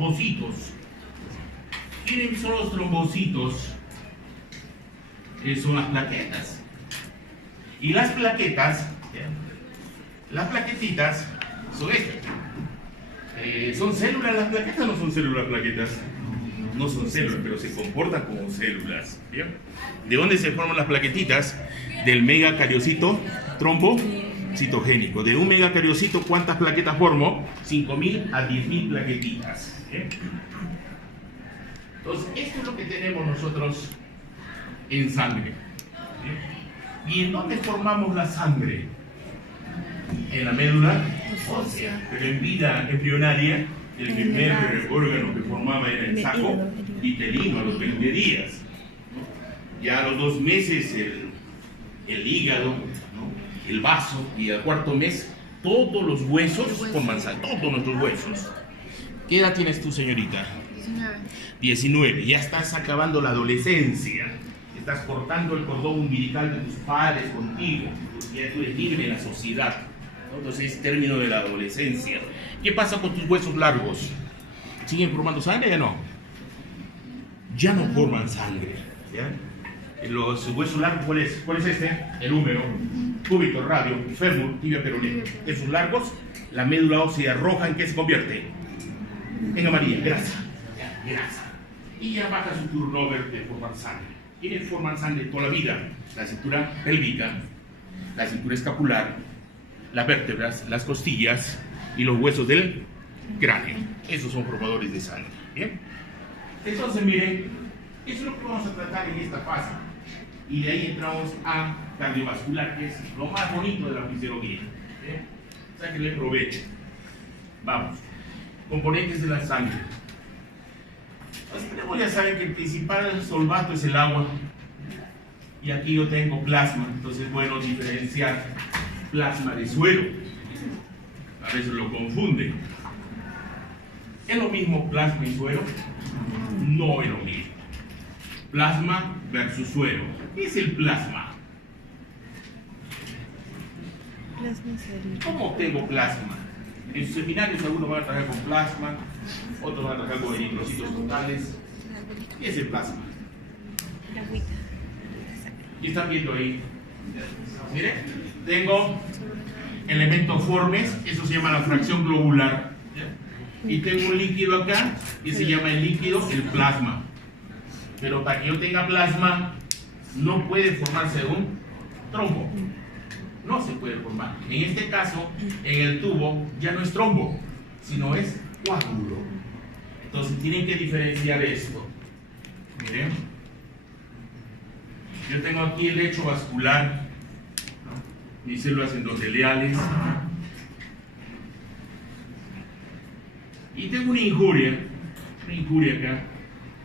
trombocitos. ¿Quiénes son los trombocitos? Son las plaquetas. Y las plaquetas, las plaquetitas son estas. ¿Son células las plaquetas o no son células las plaquetas? No son células, pero se comportan como células. ¿Bien? ¿De dónde se forman las plaquetitas? Del megacariocito trombocitogénico. De un megacariocito, ¿cuántas plaquetas formo? 5.000 a 10.000 plaquetitas. ¿Bien? Entonces, esto es lo que tenemos nosotros en sangre. ¿Bien? ¿Y en dónde formamos la sangre? En la médula ósea. Pero en vida embrionaria, el primer órgano que formaba era el saco vitelino a los 20 días. Ya a los 2 meses el hígado, ¿no? El vaso, y al 4.º mes todos los huesos forman sangre, todos nuestros huesos. ¿Qué edad tienes tú, señorita? 19. Ya estás acabando la adolescencia. Estás cortando el cordón umbilical de tus padres contigo. Ya tú eres libre en la sociedad. Entonces es término de la adolescencia. ¿Qué pasa con tus huesos largos? ¿Siguen formando sangre o ya no? Ya no forman sangre. ¿Ya? Los huesos largos, ¿cuál es este? El húmero, cúbito, radio, fémur, tibia, peroné. Esos largos, la médula ósea roja, ¿en qué se convierte? En amarilla, grasa. Grasa. Y ya baja su turnover de formar sangre. ¿Quiénes forman sangre toda la vida? La cintura pélvica, la cintura escapular, las vértebras, las costillas y los huesos del cráneo. Esos son formadores de sangre. ¿Bien? Entonces, miren, eso es lo que vamos a tratar en esta fase. Y de ahí entramos a cardiovascular, que es lo más bonito de la fisiología. ¿Bien? Sáquenle provecho. Vamos. Componentes de la sangre. Entonces, ya saben que el principal solvato es el agua. Y aquí yo tengo plasma. Entonces es bueno diferenciar plasma de suero. A veces lo confunden. ¿Es lo mismo plasma y suero? No es lo mismo. Plasma versus suero. ¿Qué es el plasma? ¿Cómo obtengo plasma? En sus seminarios algunos van a trabajar con plasma, otros van a trabajar con eritrocitos totales. ¿Qué es el plasma? ¿Qué están viendo ahí? Miren, tengo elementos formes, eso se llama la fracción globular. Y tengo un líquido acá, que se llama el líquido, el plasma. Pero para que yo tenga plasma, no puede formarse un trombo. No se puede formar. En este caso, en el tubo, ya no es trombo, sino es coágulo. Entonces tienen que diferenciar esto. Miren. Yo tengo aquí el lecho vascular, ¿no? Mis células endoteliales. Y tengo una injuria acá.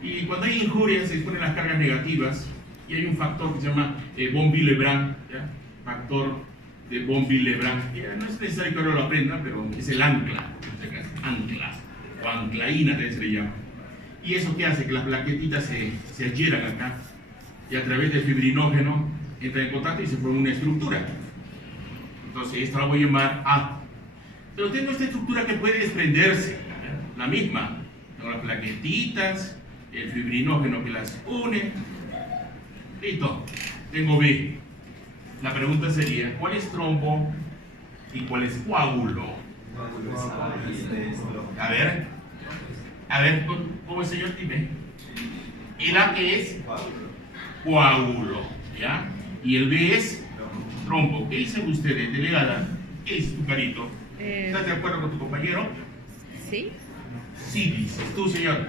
Y cuando hay injuria se exponen las cargas negativas y hay un factor que se llama von Willebrand, ¿ya? Factor de von Willebrand. No es necesario que ahora lo aprendan, pero es el ancla, ancla o anclaína también se le llama. Y eso que hace que las plaquetitas se adhieran acá y a través del fibrinógeno entra en contacto y se forma una estructura. Entonces esta la voy a llamar A. Pero tengo esta estructura que puede desprenderse, ¿ya? La misma. Tengo las plaquetitas, el fibrinógeno que las une. Listo. Tengo B. La pregunta sería, ¿cuál es trombo y cuál es coágulo? A ver, ¿cómo es, señor? Dime. El A que es coágulo, ¿ya? Y el B es trombo. ¿Qué dicen ustedes, delegada? ¿Qué dice tu carito? ¿Estás de acuerdo con tu compañero? Sí. Sí, dices tú, señor.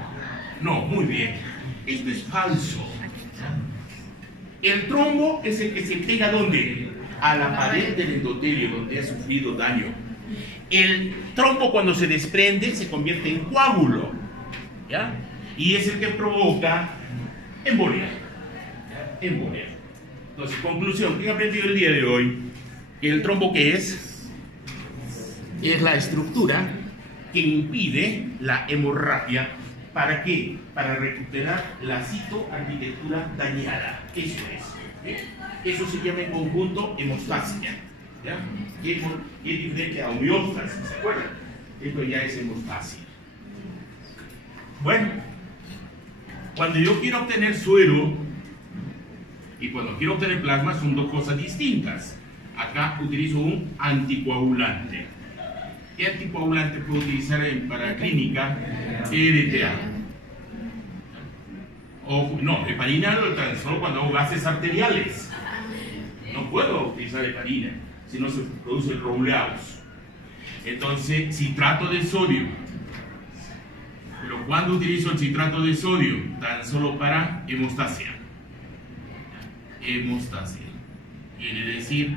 No, muy bien. Esto es falso. El trombo es el que se pega ¿dónde? A la pared del endotelio donde ha sufrido daño. El trombo cuando se desprende se convierte en coágulo, ¿ya? Y es el que provoca embolia. Embolia. Entonces, conclusión, ¿qué he aprendido el día de hoy? Que el trombo, ¿qué es? Es la estructura que impide la hemorragia. ¿Para qué? Para recuperar la citoarquitectura dañada. Eso es. ¿Eh? Eso se llama en conjunto hemostasia. ¿Ya? Y es diferente a homeostasis, ¿se acuerdan? Esto ya es hemostasia. Bueno, cuando yo quiero obtener suero y cuando quiero obtener plasma son dos cosas distintas. Acá utilizo un anticoagulante. ¿Qué anticoagulante puedo utilizar para clínica? EDTA. O, no, heparina tan solo cuando hago gases arteriales. No puedo utilizar heparina, si no se produce el Rouleaux. Entonces, citrato de sodio. Pero ¿cuándo utilizo el citrato de sodio? Tan solo para hemostasia. Hemostasia. Quiere decir,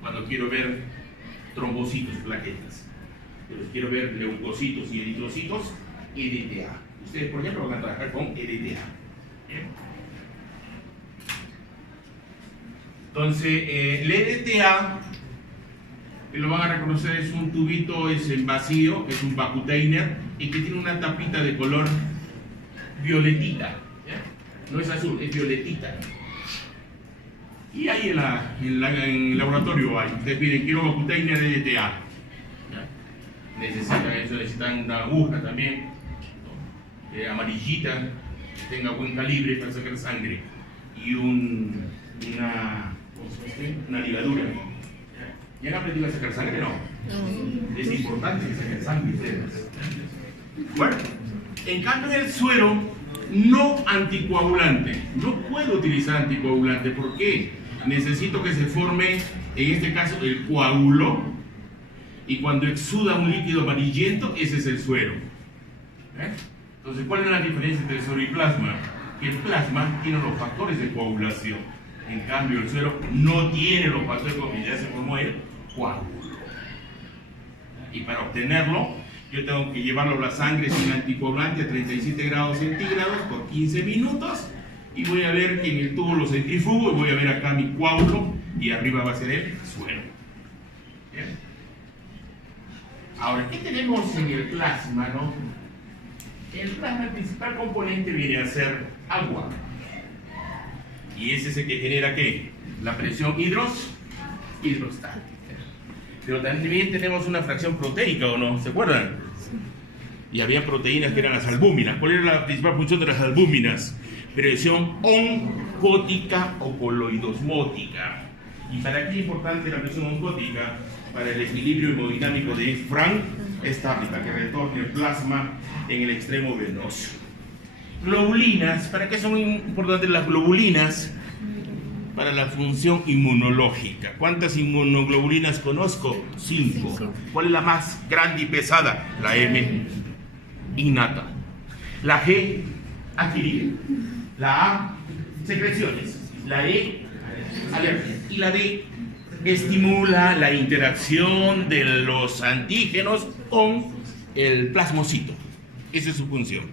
cuando quiero ver trombocitos, plaquetas. Pero quiero ver leucocitos y eritrocitos, EDTA. Ustedes, por ejemplo, van a trabajar con EDTA. ¿Bien? Entonces, el EDTA, lo van a reconocer, es un tubito, es en vacío, es un Vacutainer, y que tiene una tapita de color violetita. ¿Ya? No es azul, es violetita. Y ahí en el laboratorio hay, ustedes piden, quiero Vacutainer EDTA. Necesitan eso, necesitan una aguja también, ¿no? Amarillita, que tenga buen calibre para sacar sangre, y una ligadura. ¿Ya han aprendido a sacar sangre? No. Es importante sacar sangre. Bueno, en cambio el suero no anticoagulante. No puedo utilizar anticoagulante. ¿Por qué? Necesito que se forme, en este caso, el coágulo. Y cuando exuda un líquido amarillento, ese es el suero. Entonces, ¿cuál es la diferencia entre suero y plasma? Que el plasma tiene los factores de coagulación. En cambio, el suero no tiene los factores porque ya se formó el coágulo. Y para obtenerlo, yo tengo que llevarlo a la sangre sin anticoagulante a 37 grados centígrados por 15 minutos. Y voy a ver que en el tubo lo centrifugo y voy a ver acá mi coágulo y arriba va a ser el suero. ¿Bien? Ahora, ¿qué tenemos en el plasma, no? El plasma, el principal componente viene a ser agua. Y ese es el que genera, ¿qué? La presión hidrostática. Pero también tenemos una fracción proteica, ¿o no? ¿Se acuerdan? Y había proteínas que eran las albúminas. ¿Cuál era la principal función de las albúminas? Presión oncótica o coloidosmótica. ¿Y para qué es importante la presión oncótica? Para el equilibrio hemodinámico de Frank Starling, para que retorne el plasma en el extremo venoso. Globulinas, ¿para qué son importantes las globulinas? Para la función inmunológica. ¿Cuántas inmunoglobulinas conozco? 5. ¿Cuál es la más grande y pesada? La M, innata. La G, adquirida. La A, secreciones. La E, alergia. Y la D, estimula la interacción de los antígenos con el plasmocito. Esa es su función.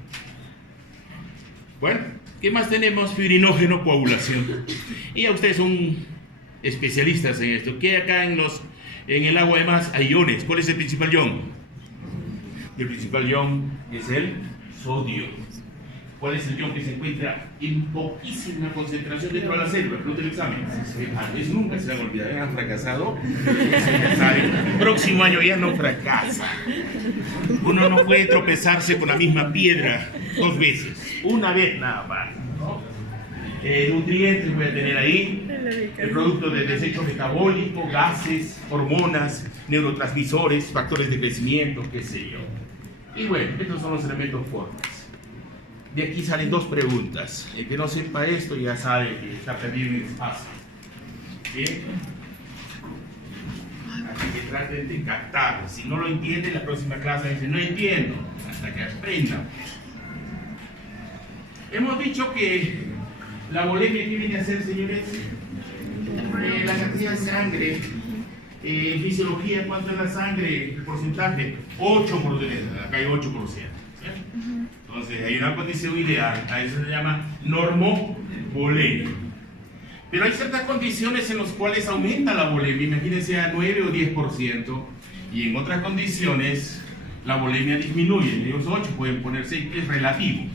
Bueno, ¿qué más tenemos? Fibrinógeno, coagulación. Y ya ustedes son especialistas en esto. ¿Qué acá en el agua además hay iones? ¿Cuál es el principal ion? El principal ion es el sodio. ¿Cuál es el ion que se encuentra en poquísima concentración dentro de la célula? Pregunta el examen. Es nunca se han olvidado. ¿Han fracasado? El próximo año ya no fracasa. Uno no puede tropezarse con la misma piedra 2 veces. Una vez nada más, ¿no? Nutrientes voy a tener ahí. El producto de desecho metabólico, gases, hormonas, neurotransmisores, factores de crecimiento, qué sé yo. Y bueno, estos son los elementos formas. De aquí salen 2 preguntas. El que no sepa esto ya sabe que está perdido en el espacio. ¿Bien? Así que traten de captarlo. Si no lo entienden, la próxima clase dice, no entiendo, hasta que aprendan. Hemos dicho que la volemia, ¿qué viene a ser, señores? La cantidad de sangre. En fisiología, ¿cuánto es la sangre? El porcentaje, 8%. Acá hay 8%. Entonces, hay una condición ideal, a eso se llama normovolemia. Pero hay ciertas condiciones en las cuales aumenta la volemia, imagínense a 9 o 10%, y en otras condiciones la volemia disminuye, los 8 pueden ponerse, es relativo,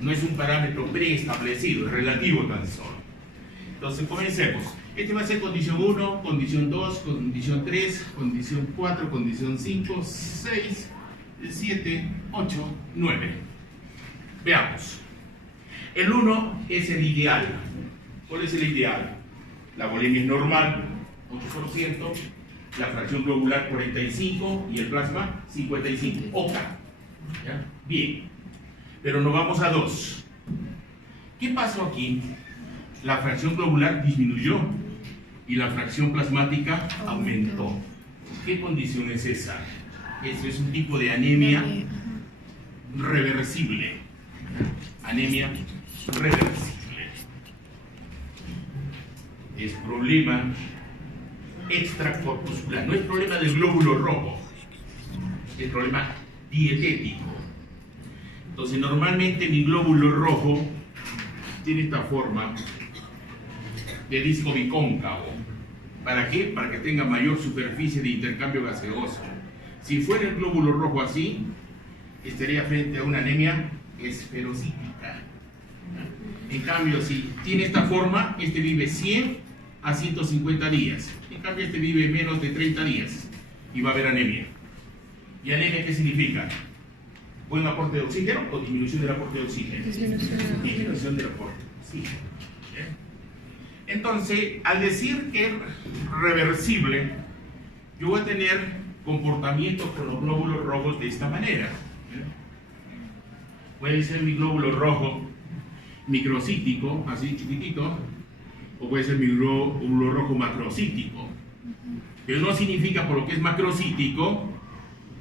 no es un parámetro preestablecido, es relativo tan solo. Entonces, comencemos. Este va a ser condición 1, condición 2, condición 3, condición 4, condición 5, 6, 7, 8, 9. Veamos. El 1 es el ideal. ¿Cuál es el ideal? La volemia es normal, 8%, la fracción globular 45 y el plasma 55. OCA. ¿Ya? Bien. Pero nos vamos a 2. ¿Qué pasó aquí? La fracción globular disminuyó y la fracción plasmática aumentó. ¿Qué condición es esa? Eso es un tipo de anemia reversible. Anemia reversible. Es problema extracorpuscular. No es problema del glóbulo rojo, es problema dietético. Entonces, normalmente mi glóbulo rojo tiene esta forma de disco bicóncavo. ¿Para qué? Para que tenga mayor superficie de intercambio gaseoso. Si fuera el glóbulo rojo así, estaría frente a una anemia esferocítica. En cambio, si tiene esta forma, este vive 100 a 150 días. En cambio, este vive menos de 30 días y va a haber anemia. ¿Y anemia qué significa? ¿Buen aporte de oxígeno o disminución del aporte de oxígeno? Disminución del aporte de oxígeno. Entonces, al decir que es reversible, yo voy a tener comportamientos con los glóbulos rojos de esta manera. Puede ser mi glóbulo rojo microcítico, así chiquitito, o puede ser mi glóbulo rojo macrocítico. Pero no significa por lo que es macrocítico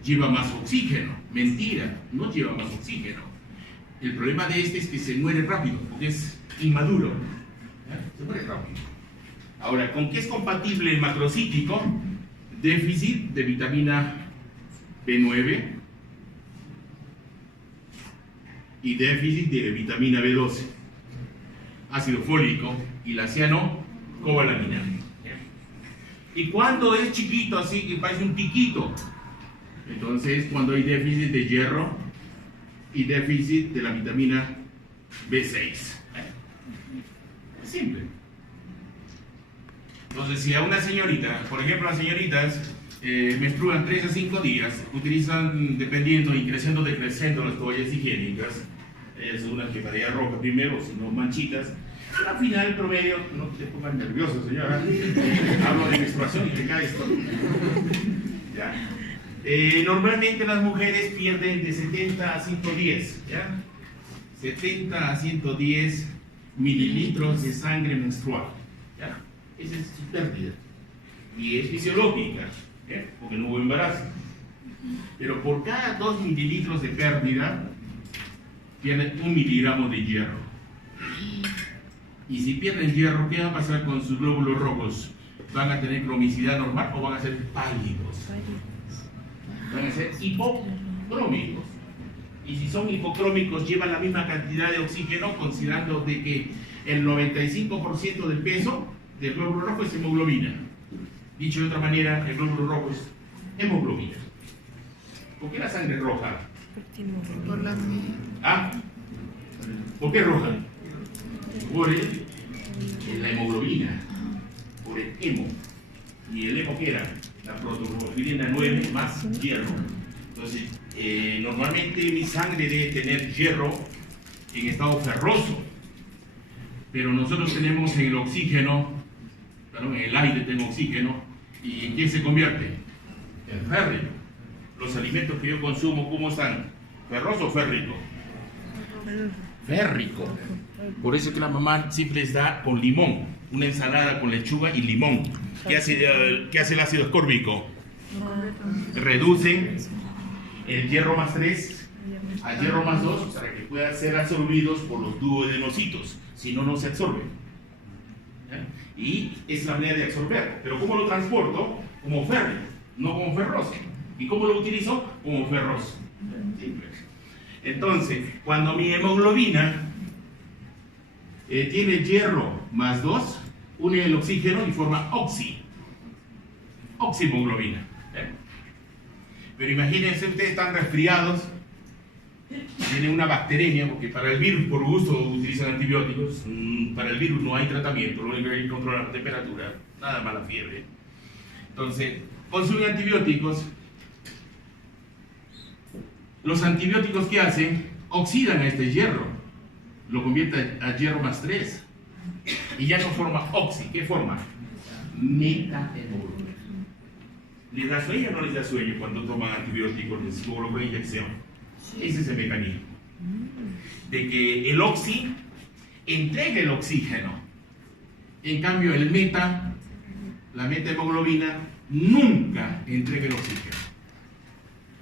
lleva más oxígeno. Mentira, no lleva más oxígeno. El problema de este es que se muere rápido, porque es inmaduro. Se muere rápido. Ahora, ¿con qué es compatible el macrocítico? Déficit de vitamina B9 y déficit de vitamina B12, ácido fólico y la cianocobalamina. Y cuando es chiquito, así que parece un tiquito, entonces cuando hay déficit de hierro y déficit de la vitamina B6. Es simple. Entonces, si a una señorita, por ejemplo, las señoritas menstruan 3 a 5 días, utilizan, dependiendo y creciendo, decreciendo las toallas higiénicas, es una quemadilla roja primero, sino manchitas. Pero al final, el promedio, no te pongas nervioso, señora. Hablo de menstruación y te caes todo. ¿Ya? Normalmente las mujeres pierden de 70 a 110, ¿ya? 70 a 110 mililitros de sangre menstrual, ¿ya? Esa es su pérdida. Y es fisiológica, ¿eh? Porque no hubo embarazo. Pero por cada 2 mililitros de pérdida, pierden 1 miligramo de hierro. Y si pierden hierro, ¿qué va a pasar con sus glóbulos rojos? ¿Van a tener cromicidad normal o van a ser pálidos? Van a ser hipocrómicos. Y si son hipocrómicos, llevan la misma cantidad de oxígeno, considerando de que el 95% del peso del glóbulo rojo es hemoglobina. Dicho de otra manera, el glóbulo rojo es hemoglobina. ¿Por qué la sangre es roja? Por la ¿Ah? ¿Por qué roja? Por la hemoglobina, por el hemo. ¿Y el hemo qué era? La protoporfirina 9 más hierro. Entonces, normalmente mi sangre debe tener hierro en estado ferroso, pero nosotros tenemos en el oxígeno, perdón, en el aire tengo oxígeno, ¿y en qué se convierte? En férrico. Los alimentos que yo consumo, ¿cómo están? ¿Ferroso o férrico? Férrico. Por eso que la mamá siempre les da con limón, una ensalada con lechuga y limón. ¿Qué hace el ácido ascórbico? Reducen el hierro más 3 al hierro más 2 para que puedan ser absorbidos por los duodenocitos, si no, no se absorben. ¿Ya? Y es la manera de absorber. Pero ¿cómo lo transporto? Como férrico, no como ferroso. ¿Y cómo lo utilizo? Como ferroso. Simple. Entonces, cuando mi hemoglobina tiene hierro más 2, une el oxígeno y forma oxihemoglobina. Pero imagínense, ustedes están resfriados, tienen una bacteremia, porque para el virus, por gusto, utilizan antibióticos. Para el virus no hay tratamiento, lo único que hay que controlar la temperatura, nada más la fiebre. Entonces, consumen antibióticos. Los antibióticos, ¿qué hacen? oxidan a este hierro, lo convierte a hierro más 3 y ya no forma oxi. ¿Qué forma? Metahemoglobina. ¿Les da sueño o no les da sueño cuando toman antibióticos, les colocan inyección? Ese es el mecanismo de que el oxi entrega el oxígeno. En cambio la metahemoglobina nunca entrega el oxígeno.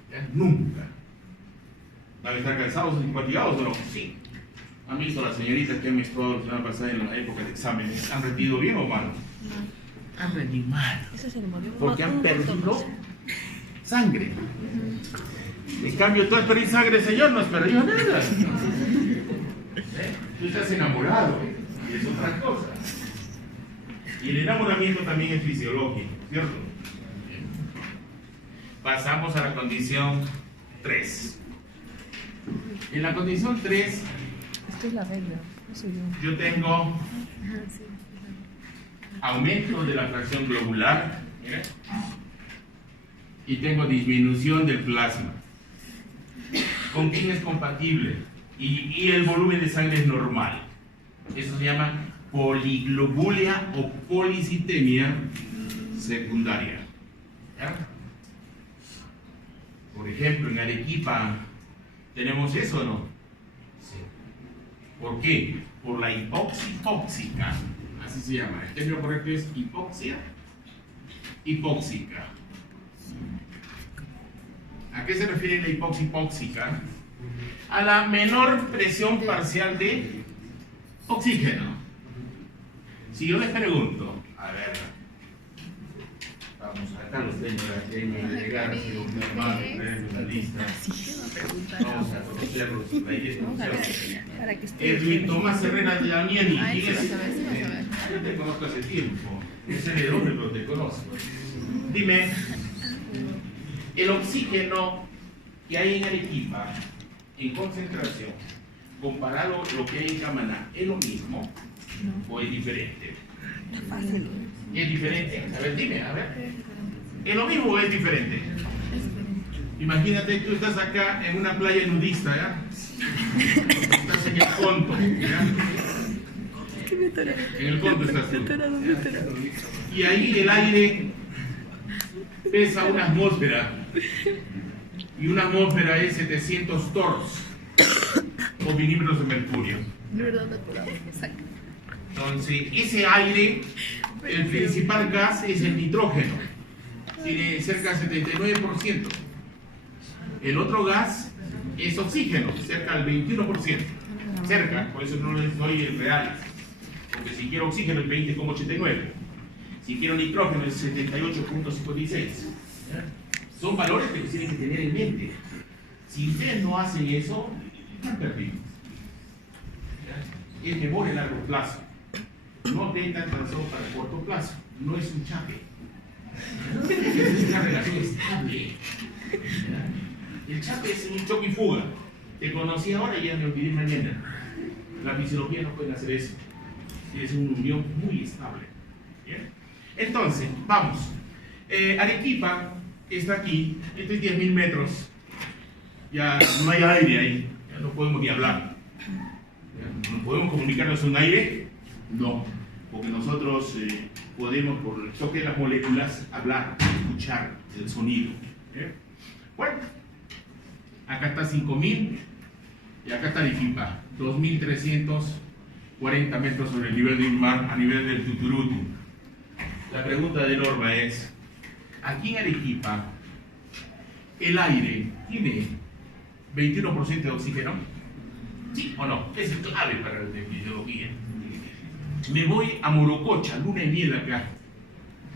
¿Ya? Nunca. ¿Van a estar cansados y fatigados o no? Sí. ¿Han visto a las señoritas que han menstruado la semana pasada en la época de exámenes? ¿Han rendido bien o mal? No. Han rendido mal. Porque han perdido sangre. En cambio, tú has perdido sangre, Señor, no has perdido nada. Tú estás enamorado y es otra cosa. Y el enamoramiento también es fisiológico, ¿cierto? Pasamos a la condición 3. En la condición 3, esto es la regla, no soy yo tengo aumento de la fracción globular, ¿mira? Y tengo disminución del plasma. ¿Con quién es compatible? Y el volumen de sangre es normal. Eso se llama poliglobulia o policitemia secundaria. ¿Ya? Por ejemplo, en Arequipa tenemos eso, ¿no? Sí. ¿Por qué? Por la hipoxia, así se llama. El término correcto es hipoxia hipóxica. ¿A qué se refiere la hipóxica? A la menor presión parcial de oxígeno. Si yo les pregunto, a ver, vamos, acá los tengo, de llegar, si un hermano, traerme una lista, vamos a conocerlos, Edwin Tomás Herrera de Damiani, ¿quién es? Yo te conozco hace tiempo, no sé de dónde, pero te conozco. Dime, el oxígeno que hay en Arequipa, en concentración, comparado a lo que hay en Camaná, ¿es lo mismo o es diferente? ¿Es diferente? A ver, dime, a ver. ¿Es lo mismo o es diferente? Imagínate, tú estás acá en una playa nudista, ¿ya? Estás en el Conto, ¿ya? En el Conto estás tú. Y ahí el aire pesa una atmósfera. Y una atmósfera es 700 torrs o milímetros de mercurio. Entonces, ese aire, el principal gas es el nitrógeno, tiene cerca del 79%. El otro gas es oxígeno, cerca del 21%. Cerca, por eso no les doy el real. Porque si quiero oxígeno es 20,89. Si quiero nitrógeno es 78,56. Son valores que tienen que tener en mente. Si ustedes no hacen eso, están perdidos. Es mejor a largo plazo. No tengan razón para corto plazo. No es un chape. Es una relación estable. El chape es un choque y fuga. Te conocí ahora y ya me olvidé mañana. La fisiología no puede hacer eso. Es una unión muy estable. ¿Bien? Entonces, vamos. Arequipa está aquí. Esto es 10.000 metros. Ya no hay aire ahí. Ya no podemos ni hablar. ¿Ya? ¿No podemos comunicarnos en aire? No. Porque nosotros podemos, por el choque de las moléculas, hablar, escuchar el sonido. Bueno, acá está 5.000 y acá está Arequipa, 2.340 metros sobre el nivel del mar, a nivel del Tuturutu. La pregunta de Norma es, aquí en Arequipa, ¿el aire tiene 21% de oxígeno? ¿Sí o no? Es clave para la epidemiología. Me voy a Morococha, luna y miel acá,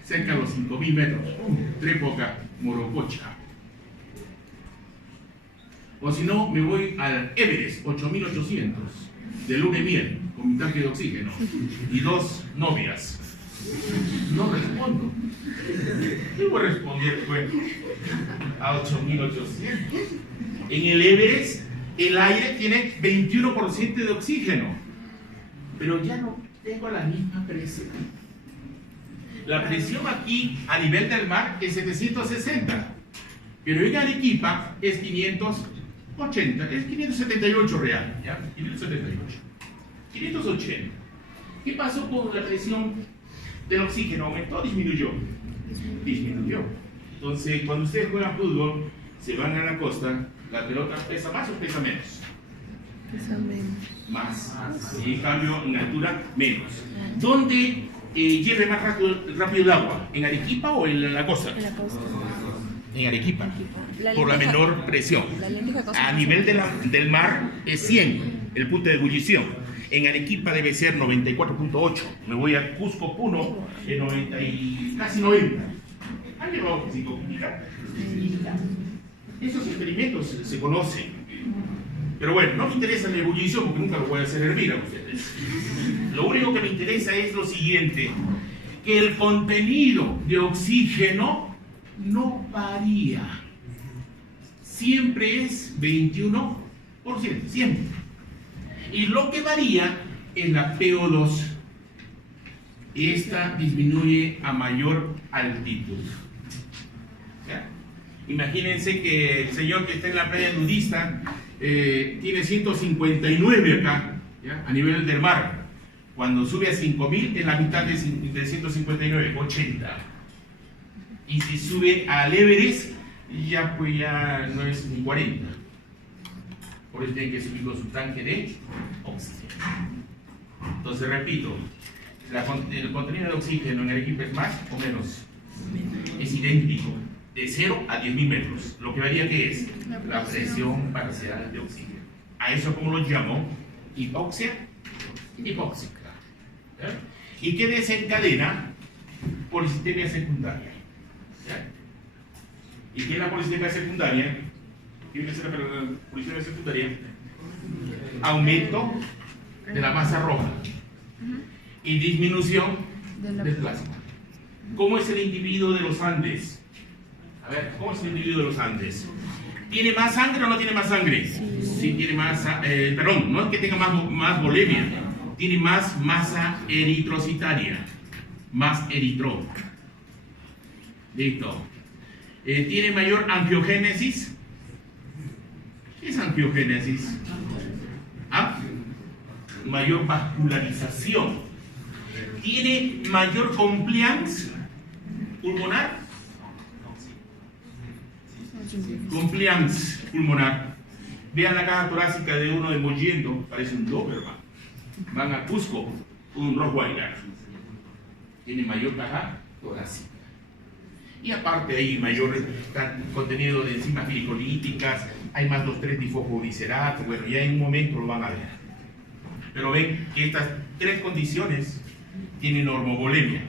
cerca de los 5.000 metros. Trepo acá, Morococha. O si no, me voy al Everest, 8.800, de luna y miel, con mi tanque de oxígeno y 2 novias. No respondo. ¿Qué voy a responder, pues? A 8.800. En el Everest, el aire tiene 21% de oxígeno, pero ya no tengo la misma presión. La presión aquí a nivel del mar es 760, pero en Arequipa es 500 80, es 578 real, ¿ya? 578. 580. ¿Qué pasó con la presión del oxígeno? ¿Aumentó o disminuyó? Disminuyó. Entonces, cuando ustedes juegan fútbol, se van a la costa, ¿la pelota pesa más o pesa menos? Pesa menos. Más. Y en cambio, en altura, menos. ¿Dónde hierve más rápido el agua? ¿En Arequipa o en la costa? En la costa. En Arequipa. Por la lenteja- menor presión. La lenteja costa. A nivel del mar es 100, el punto de ebullición. En Arequipa debe ser 94.8. Me voy a Cusco, Puno, en 90 y casi 90. ¿Han llevado físico-química? Esos experimentos se conocen. Pero bueno, no me interesa la ebullición porque nunca lo voy a hacer hervir a ustedes. Lo único que me interesa es lo siguiente: que el contenido de oxígeno no varía. Siempre es 21%, siempre. Y lo que varía es la PO2. Esta disminuye a mayor altitud. ¿Ya? Imagínense que el señor que está en la playa nudista tiene 159 acá, ¿ya? A nivel del mar. Cuando sube a 5000 es la mitad de 159, 80. Y si sube al Everest, ya pues ya no es ni 40. Por eso tiene que subir con su tanque de oxígeno. Entonces repito, el contenido de oxígeno en Arequipa es más o menos. Es idéntico, de 0 a 10.000 metros. Lo que varía, ¿qué es? La presión parcial de oxígeno. A eso, ¿cómo lo llamo? Hipoxia hipóxica. ¿Ya? ¿Y qué desencadena? Policitemia secundaria. ¿Ya? ¿Y qué es la policitemia secundaria? ¿Qué viene a ser la policitemia secundaria? Aumento de la masa roja y disminución del plasma. ¿Cómo es el individuo de los Andes? A ver, ¿cómo es el individuo de los Andes? ¿Tiene más sangre o no tiene más sangre? Sí, tiene más, perdón, no es que tenga más volemia, tiene más masa eritrocitaria, más eritrón. Listo. ¿Tiene mayor angiogénesis? ¿Qué es angiogénesis? ¿Ah? Mayor vascularización. ¿Tiene mayor compliance pulmonar? Compliance pulmonar. Vean la caja torácica de uno de Mollendo, parece un Doberman. Van a Cusco, un Rottweiler. Tiene mayor caja torácica. Y aparte hay mayor contenido de enzimas glicolíticas, hay más los 3-difosfoglicerato. Bueno, ya en un momento lo van a ver. Pero ven que estas tres condiciones tienen normovolemia.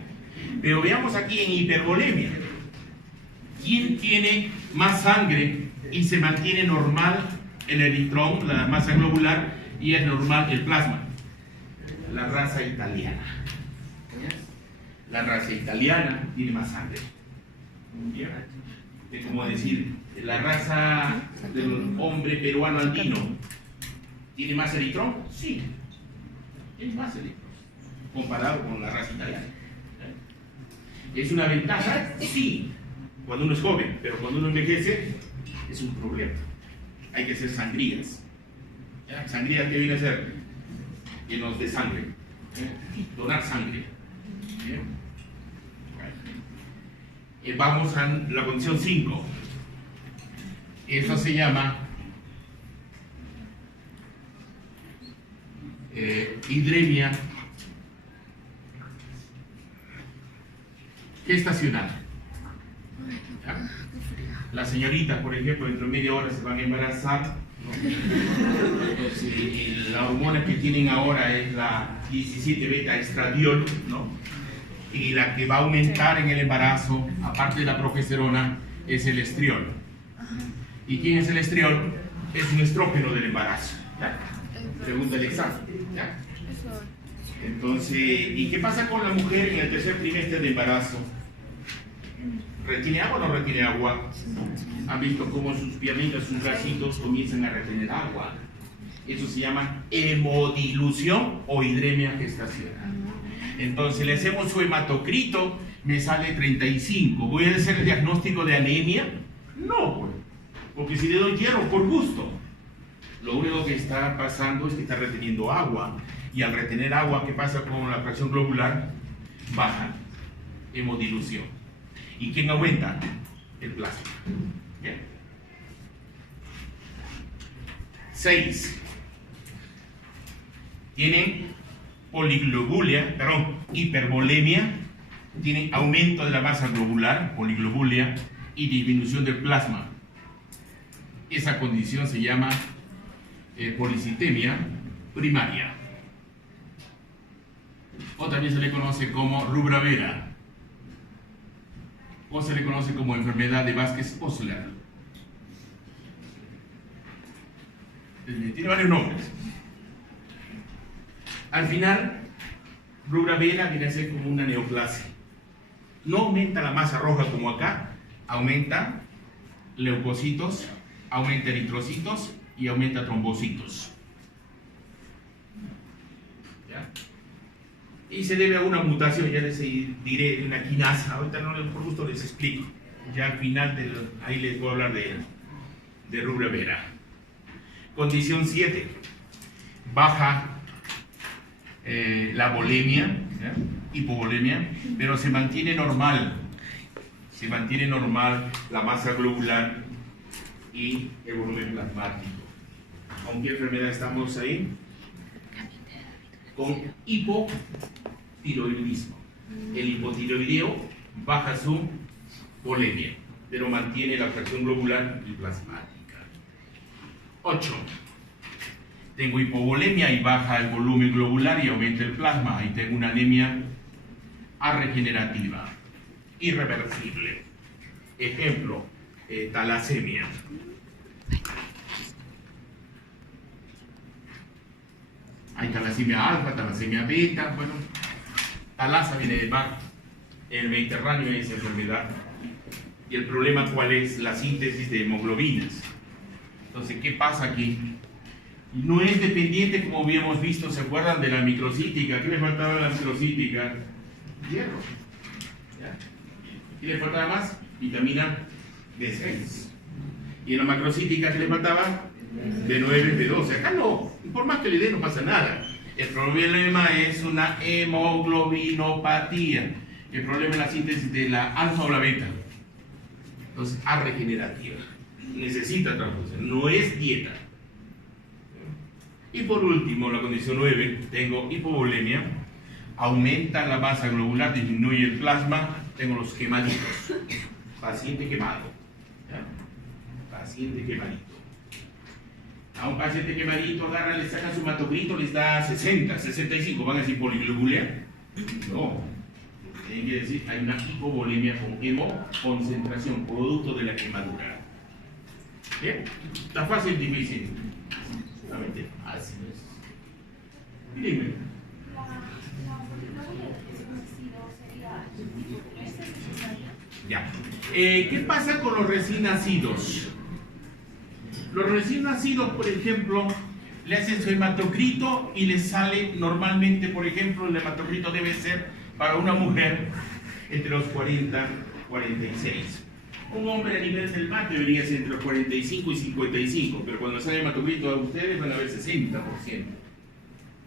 Pero veamos aquí en hipervolemia. ¿Quién tiene más sangre y se mantiene normal el eritrón, la masa globular, y es normal el plasma? La raza italiana. La raza italiana tiene más sangre. Es como decir, la raza del hombre peruano andino tiene más eritrón. Sí, tiene más eritrón comparado con la raza italiana. ¿Es una ventaja? Sí, cuando uno es joven, pero cuando uno envejece es un problema. Hay que hacer sangrías. ¿Ya? ¿Sangrías qué viene a ser? Llenos de sangre. Donar sangre. ¿Bien? Vamos a la condición 5. Eso se llama hidremia gestacional. ¿Ya? Las señoritas, por ejemplo, dentro de media hora se van a embarazar. Entonces, la hormona que tienen ahora es la 17 beta estradiol, ¿no? Y la que va a aumentar en el embarazo, aparte de la progesterona, es el estriol. ¿Y quién es el estriol? Es un estrógeno del embarazo. ¿Ya? Pregunta el examen. ¿Ya? Entonces, ¿y qué pasa con la mujer en el tercer trimestre de embarazo? ¿Retiene agua o no retiene agua? ¿Han visto cómo sus piernitas, sus bracitos comienzan a retener agua? Eso se llama hemodilución o hidremia gestacional. Entonces le hacemos su hematocrito, me sale 35. ¿Voy a hacer el diagnóstico de anemia? No, pues, porque si le doy hierro por gusto, Lo único que está pasando es que está reteniendo agua. Y al retener agua, ¿qué pasa con la fracción globular? Baja. Hemodilución. ¿Y quién aumenta? El plasma. ¿Bien? 6. Tienen hipervolemia, tienen aumento de la masa globular, poliglobulia, y disminución del plasma. Esa condición se llama policitemia primaria. O también se le conoce como rubra vera. O se le conoce como enfermedad de Vázquez-Osler. Tiene varios nombres. Al final, rubra vera viene a ser como una neoplasia. No aumenta la masa roja como acá, aumenta leucocitos, aumenta eritrocitos y aumenta trombocitos. ¿Ya? Y se debe a una mutación, ya les diré, de una quinasa. Ahorita no, por gusto les explico. Ya al final, ahí les voy a hablar de rubra vera. Condición 7. Baja la volemia, ¿ya? Hipovolemia, pero se mantiene normal. Se mantiene normal la masa globular y el volumen plasmático. ¿Con qué enfermedad estamos ahí? Con hipotiroidismo. El hipotiroideo baja su volemia, pero mantiene la fracción globular y plasmática. 8. Tengo hipovolemia y baja el volumen globular y aumenta el plasma. Y tengo una anemia arregenerativa, irreversible. Ejemplo, talasemia. Hay talasemia alfa, talasemia beta. Bueno, talasa viene del mar. En el Mediterráneo hay esa enfermedad. Y el problema, ¿cuál es? La síntesis de hemoglobinas. Entonces, ¿qué pasa aquí? No es dependiente, como habíamos visto, ¿se acuerdan de la microcítica? ¿Qué le faltaba a la microcítica? Hierro. ¿Ya? ¿Qué le faltaba más? Vitamina B6. ¿Y en la macrocítica qué le faltaba? B9, B12. Acá no, por más que le dé no pasa nada. El problema es una hemoglobinopatía. El problema es la síntesis de la alfa o la beta. Entonces, arregenerativa. Necesita transfusión, no es dieta. Y por último, la condición 9, tengo hipovolemia, aumenta la masa globular, disminuye el plasma, tengo los quemaditos. Paciente quemado. ¿Ya? Paciente quemadito. A un paciente quemadito, agarran, le sacan su hematocrito, les da 60, 65, ¿van a decir poliglobulia? No. Tienen que decir, hay una hipovolemia con hemoconcentración, producto de la quemadura. ¿Bien? ¿Está fácil, difícil? Solamente fácil. Dime. Ya. ¿Qué pasa con los recién nacidos? Los recién nacidos, por ejemplo, le hacen su hematocrito y les sale normalmente, por ejemplo, el hematocrito debe ser para una mujer entre los 40 y 46. Un hombre a nivel del MAT debería ser entre los 45 y 55, pero cuando sale el hematocrito a ustedes van a ver 60%.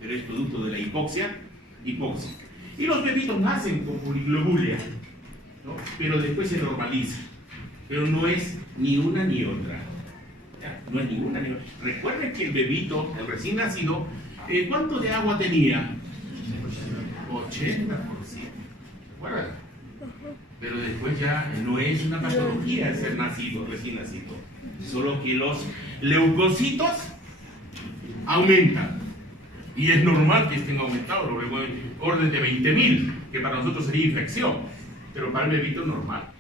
Pero es producto de la hipoxia. Y los bebitos nacen con poliglobulia, ¿no? Pero después se normaliza. Pero no es ni una ni otra. ¿Ya? No es ninguna ni otra. Recuerden que el bebito, el recién nacido, ¿cuánto de agua tenía? 80%. ¿Se acuerdan? Pero después ya no es una patología ser nacido, recién nacido. Solo que los leucocitos aumentan. Y es normal que estén aumentados, orden de 20.000, que para nosotros sería infección. Pero para el bebito es normal.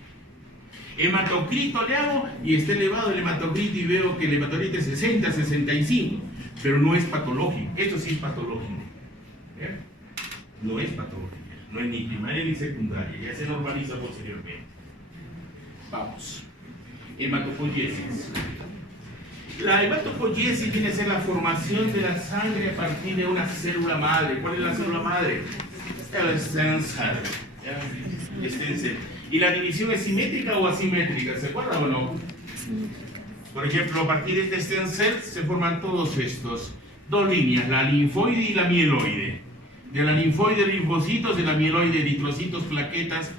Hematocrito le hago y está elevado el hematocrito y veo que el hematocrito es 60, 65. Pero no es patológico. Esto sí es patológico. ¿Eh? No es patológico. No es ni primaria ni secundaria, ya se normaliza posteriormente. Vamos. Hematopoiesis. La hematopoiesis viene a ser la formación de la sangre a partir de una célula madre. ¿Cuál es la célula madre? El stem cell. ¿Y la división es simétrica o asimétrica? ¿Se acuerdan o no? Por ejemplo, a partir de este stem cell se forman todos estos, dos líneas, la linfoide y la mieloide. De la linfoide, linfocitos, de la mieloide, eritrocitos, plaquetas,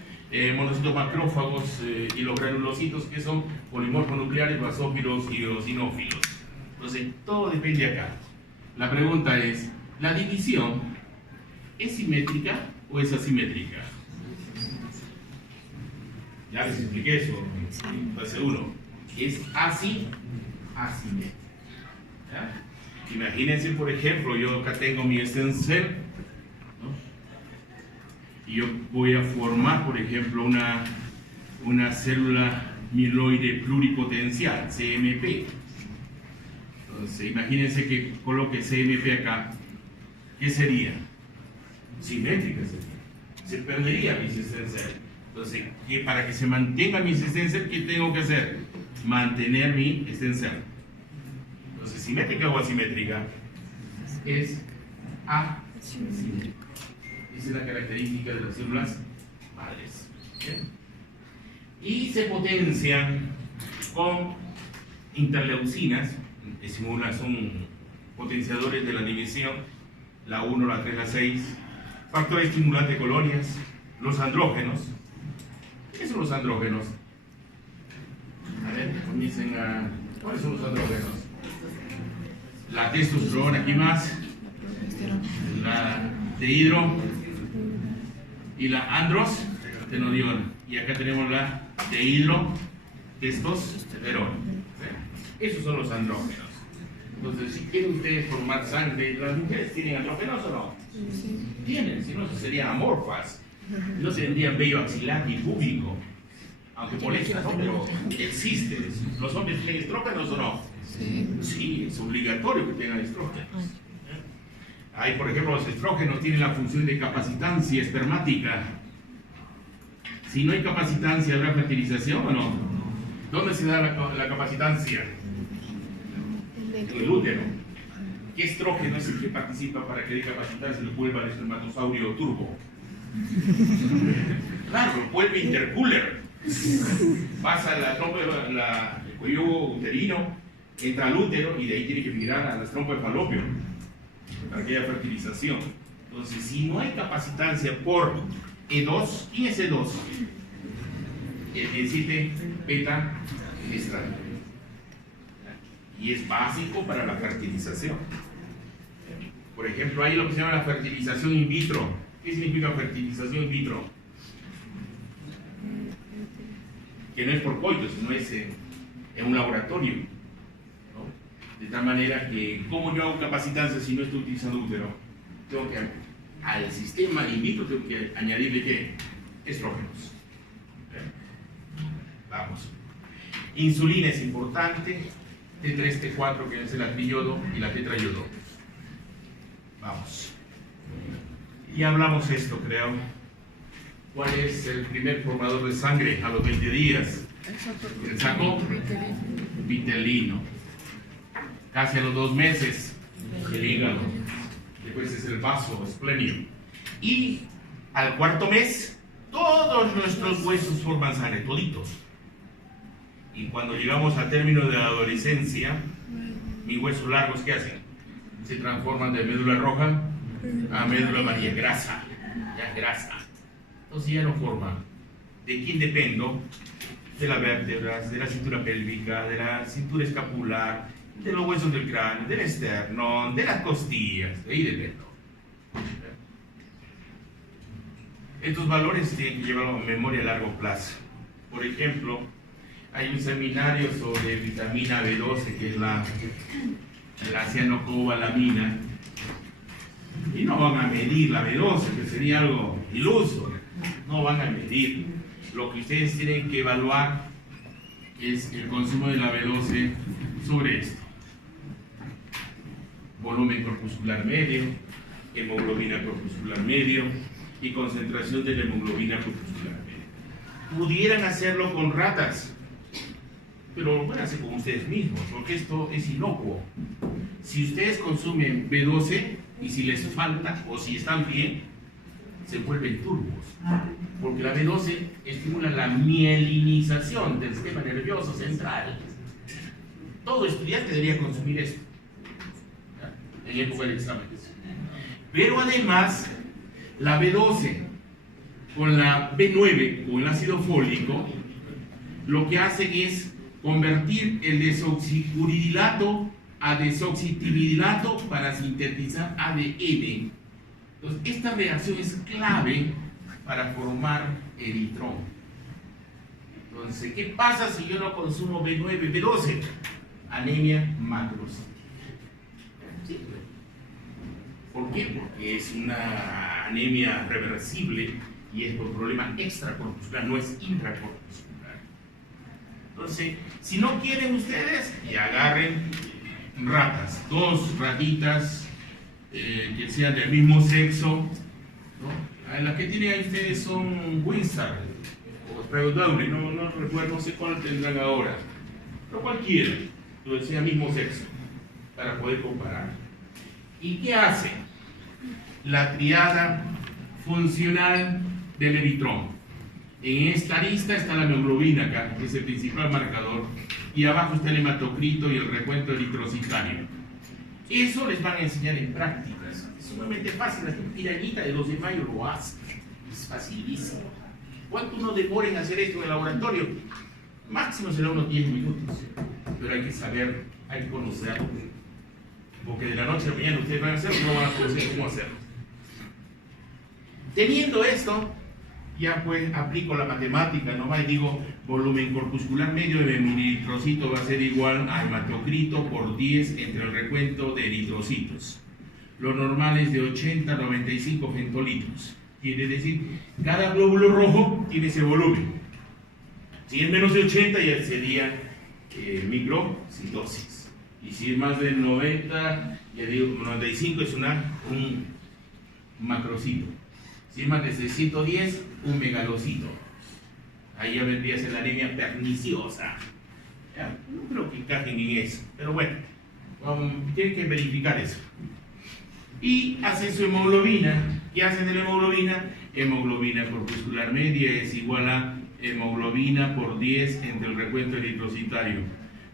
monocitos macrófagos y los granulocitos, que son polimorfos nucleares, basófilos y eosinófilos. Entonces, todo depende acá. La pregunta es, ¿la división es simétrica o es asimétrica? Ya les expliqué eso, fase 1. Es asimétrica. ¿Ya? Imagínense, por ejemplo, yo acá tengo mi stem cell, ¿no? Y yo voy a formar, por ejemplo, una célula mieloide pluripotencial, CMP. Entonces, imagínense que coloque CMP acá. ¿Qué sería? Simétrica sería. Se perdería mi stem cell. Entonces, para que se mantenga mi stem cell, ¿qué tengo que hacer? Mantener mi stem cell. Entonces, simétrica o asimétrica es asimétrica. Esa es la característica de las células madres. ¿Bien? Y se potencian con interleucinas, son potenciadores de la división, la 1, la 3, la 6, factores estimulantes de colonias, los andrógenos. ¿Qué son los andrógenos? A ver, comiencen a... ¿Cuáles son los andrógenos? La testosterona, aquí más, la dehidro y la androstenodiona. Y acá tenemos la dehidrotestosterona. Esos son los andrógenos. Entonces, si quieren ustedes formar sangre, ¿las mujeres tienen andrógenos o no? Sí. Tienen, si no serían amorfas. No tendrían vello axilar ni púbico. Aunque molesta, ¿no? Pero existe. ¿Los hombres tienen estrógenos o no? Sí, es obligatorio que tengan estrógenos. Hay, por ejemplo, los estrógenos tienen la función de capacitancia espermática. Si no hay capacitancia, ¿habrá fertilización o no? ¿Dónde se da la capacitancia? En el útero. ¿Qué estrógeno es el que participa para que dé capacitancia y lo vuelva al espermatosaurio turbo? Claro, lo vuelve intercooler. Pasa la trompa, el cuello uterino, entra al útero y de ahí tiene que migrar a las trompas de falopio para que haya fertilización. Entonces, si no hay capacitancia por E2, ¿quién es E2? El encite beta estral. Y es básico para la fertilización. Por ejemplo, hay lo que se llama la fertilización in vitro. ¿Qué significa fertilización in vitro? Que no es por coito, sino es en un laboratorio, ¿no? De tal manera que, ¿cómo yo hago capacitancia si no estoy utilizando útero? Tengo que, al sistema in vitro, tengo que añadirle ¿qué? Estrógenos. Vamos. Insulina es importante, T3, T4, que es el atriodo y la tetrayodo. Vamos. Y hablamos esto, creo. ¿Cuál es el primer formador de sangre a los 20 días? El saco vitelino. Casi a los 2 meses, el hígado. Después es el vaso esplenio. Y al 4.º mes, todos nuestros huesos forman sangre, toditos. Y cuando llegamos al término de la adolescencia, mis huesos largos, ¿qué hacen? Se transforman de médula roja a médula amarilla, grasa. Ya es grasa. Entonces ya no forman. ¿De quién dependo? De las vértebras, de la cintura pélvica, de la cintura escapular, de los huesos del cráneo, del esternón, de las costillas. De ahí dependo. Estos valores tienen que llevarlo a memoria a largo plazo. Por ejemplo, hay un seminario sobre vitamina B12, que es la cianocobalamina, y no van a medir la B12, que sería algo iluso. No van a medir. Lo que ustedes tienen que evaluar es el consumo de la B12 sobre esto: volumen corpuscular medio, hemoglobina corpuscular medio y concentración de la hemoglobina corpuscular medio. Pudieran hacerlo con ratas, pero lo pueden hacer con ustedes mismos, porque esto es inocuo. Si ustedes consumen B12 y si les falta o si están bien, se vuelven turbos, porque la B12 estimula la mielinización del sistema nervioso central. Todo estudiante debería consumir esto, ¿ya?, en época de exámenes. Pero además, la B12 con la B9, con el ácido fólico, lo que hacen es convertir el desoxirribonucleico a desoxirribonucleico para sintetizar ADN. Entonces, esta reacción es clave para formar eritrón. Entonces, ¿qué pasa si yo no consumo B9, B12? Anemia macrocítica. Simple. ¿Por qué? Porque es una anemia reversible y es por problema extracorpuscular, no es intracorpuscular. Entonces, si no quieren ustedes, y agarren ratas, 2 ratitas que sean del mismo sexo, ¿no? Las que tienen ahí ustedes son Windsor o Sprague-Dawley, no recuerdo, no sé cuál tendrán ahora, pero cualquiera, que sea mismo sexo, para poder comparar. ¿Y qué hace? La triada funcional del eritrón. En esta lista está la hemoglobina acá, que es el principal marcador, y abajo está el hematocrito y el recuento eritrocitario. Eso les van a enseñar en prácticas. Es sumamente fácil, la pirañita de 12 de mayo lo hace. Es facilísimo. ¿Cuánto uno demora en hacer esto en el laboratorio? Máximo será unos 10 minutos. Pero hay que saber, hay que conocerlo. Porque de la noche a la mañana ustedes van a hacerlo, no van a conocer cómo hacerlo. Teniendo esto, ya pues aplico la matemática nomás y digo, volumen corpuscular medio de mi eritrocito va a ser igual a hematocrito por 10 entre el recuento de eritrocitos. Lo normal es de 80 a 95 femtolitros. Quiere decir, cada glóbulo rojo tiene ese volumen. Si es menos de 80 ya sería microcitosis. Y si es más de 90, ya digo, 95 es un macrocito. Si es más de 110, un megalocito. Ahí ya vendría a ser la anemia perniciosa. Ya, no creo que encajen en eso, pero bueno, tienen que verificar eso. Y hacen su hemoglobina. ¿Qué hacen de la hemoglobina? Hemoglobina corpuscular media es igual a hemoglobina por 10 entre el recuento eritrocitario.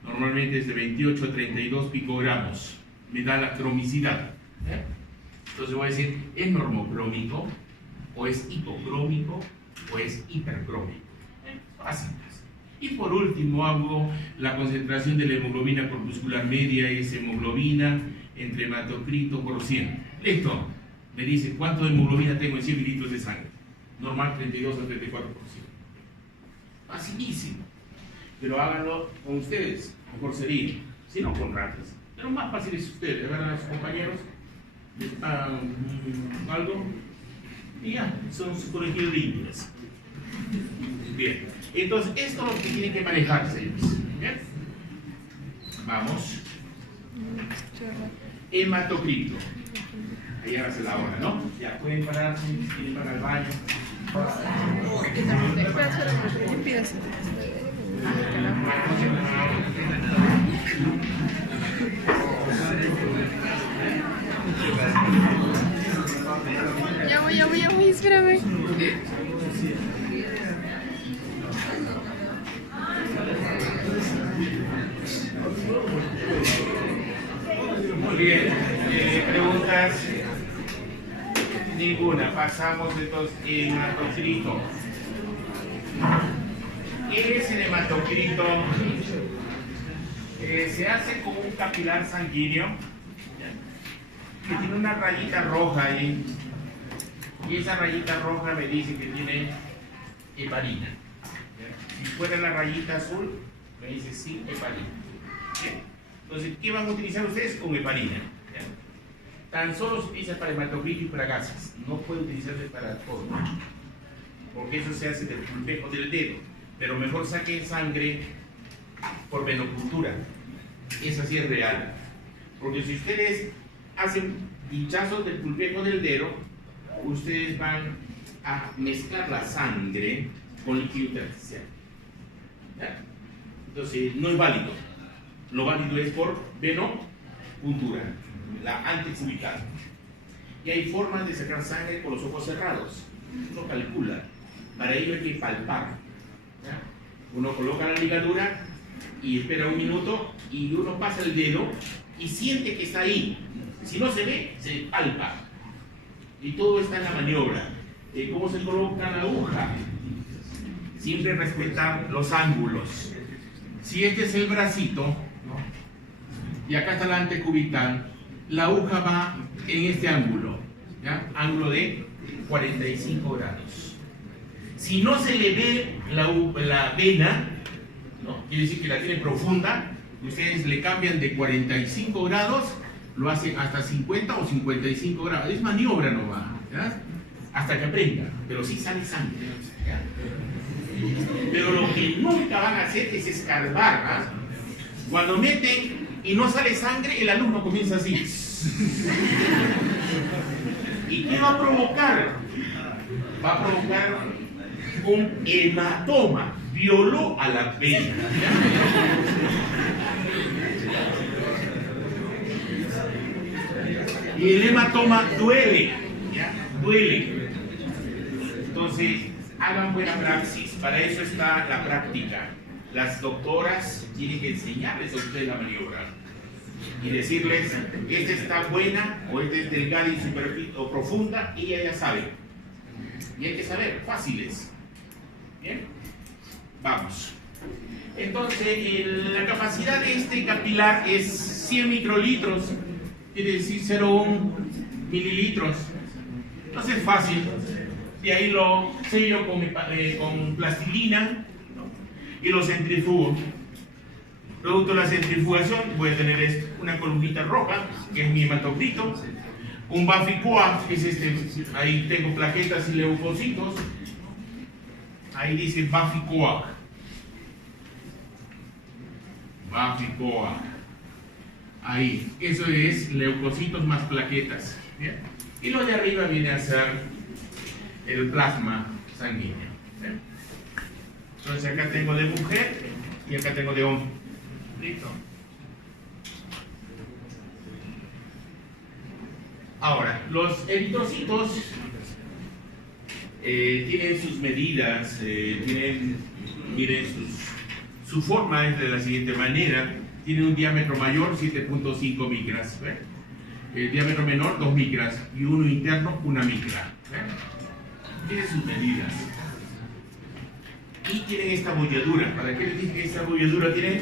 Normalmente es de 28 a 32 picogramos. Me da la cromicidad. Entonces voy a decir, ¿es normocrómico? ¿O es hipocrómico? ¿O es hipercrómico? Fácil. Y por último hago la concentración de la hemoglobina corpuscular media, es hemoglobina entre hematocrito por 100. Listo. Me dice cuánto de hemoglobina tengo en 100 mililitros de sangre. Normal 32 a 34%. Facilísimo. Pero háganlo con ustedes, mejor sería. Si no, con ratas. Pero más fácil es ustedes. Agarran a sus compañeros, les pagan algo y ya, son sus colegios limpios. Bien. Entonces, esto es lo que tienen que manejarse ellos. ¿Bien? Vamos. Hematocrito. Ahí hace la hora, ¿no? Ya pueden pararse, quieren para el baño. Ya voy, espérame. Muy bien. ¿Preguntas? Ninguna. Pasamos entonces hematocrito. ¿Qué es el hematocrito? Se hace como un capilar sanguíneo que tiene una rayita roja ahí. Y esa rayita roja me dice que tiene heparina. Si fuera la rayita azul, me dice sí, heparina. ¿Bien? Entonces, ¿qué van a utilizar ustedes con heparina? ¿Ya? Tan solo se utiliza para hematocrito y para gases. No puede utilizarse para todo. Porque eso se hace del pulpejo del dedo. Pero mejor saquen sangre por venocultura. Esa sí es real. Porque si ustedes hacen pinchazos del pulpejo del dedo, ustedes van a mezclar la sangre con líquido intersticial. ¿Ya? Entonces, no es válido. Lo válido es por venocultura, la antecubital. Y hay formas de sacar sangre con los ojos cerrados. Uno calcula. Para ello hay que palpar. ¿Ya? Uno coloca la ligadura y espera un minuto y uno pasa el dedo y siente que está ahí. Si no se ve, se palpa. Y todo está en la maniobra. ¿Cómo se coloca la aguja? Siempre respetar los ángulos. Si este es el bracito, ¿no? Y acá está la antecubital, la aguja va en este ángulo, ¿ya? Ángulo de 45 grados. Si no se le ve la vena, ¿no? Quiere decir que la tiene profunda, ustedes le cambian de 45 grados, lo hacen hasta 50 o 55 grados. Es maniobra nomás, ¿ya? Hasta que aprenda, pero sí sale sangre, ¿ya? Pero lo que nunca van a hacer es escarbar, ¿ah? Cuando meten y no sale sangre, el alumno comienza así. ¿Y qué va a provocar? Va a provocar un hematoma. Violó a la vena. Y el hematoma duele, ¿ya? Duele. Entonces, hagan buena praxis. Para eso está la práctica. Las doctoras tienen que enseñarles a ustedes la maniobra y decirles, esta está buena o esta es delgada y o profunda, y ella ya sabe. Y hay que saber, fáciles. ¿Bien? Vamos. Entonces, la capacidad de este capilar es 100 microlitros, quiere decir 0,1 mililitros. Entonces es fácil. Y ahí lo sello con plastilina, ¿no? Y lo centrifugo. Producto de la centrifugación voy a tener una columnita roja, que es mi hematocrito, un Baficoa, que es ahí tengo plaquetas y leucocitos, ahí dice Baficoa. Baficoa. Ahí, eso es leucocitos más plaquetas. ¿Bien? Y lo de arriba viene a ser el plasma sanguíneo. ¿Bien? Entonces acá tengo de mujer y acá tengo de hombre. ¿Listo? Ahora, los eritrocitos tienen sus medidas, miren, su forma es de la siguiente manera. Tiene un diámetro mayor, 7.5 micras. ¿Ve? El diámetro menor, 2 micras. Y uno interno, 1 micra. ¿Ve? Tiene sus medidas. Y tienen esta bolladura. ¿Para qué les dije que esta bolladura tiene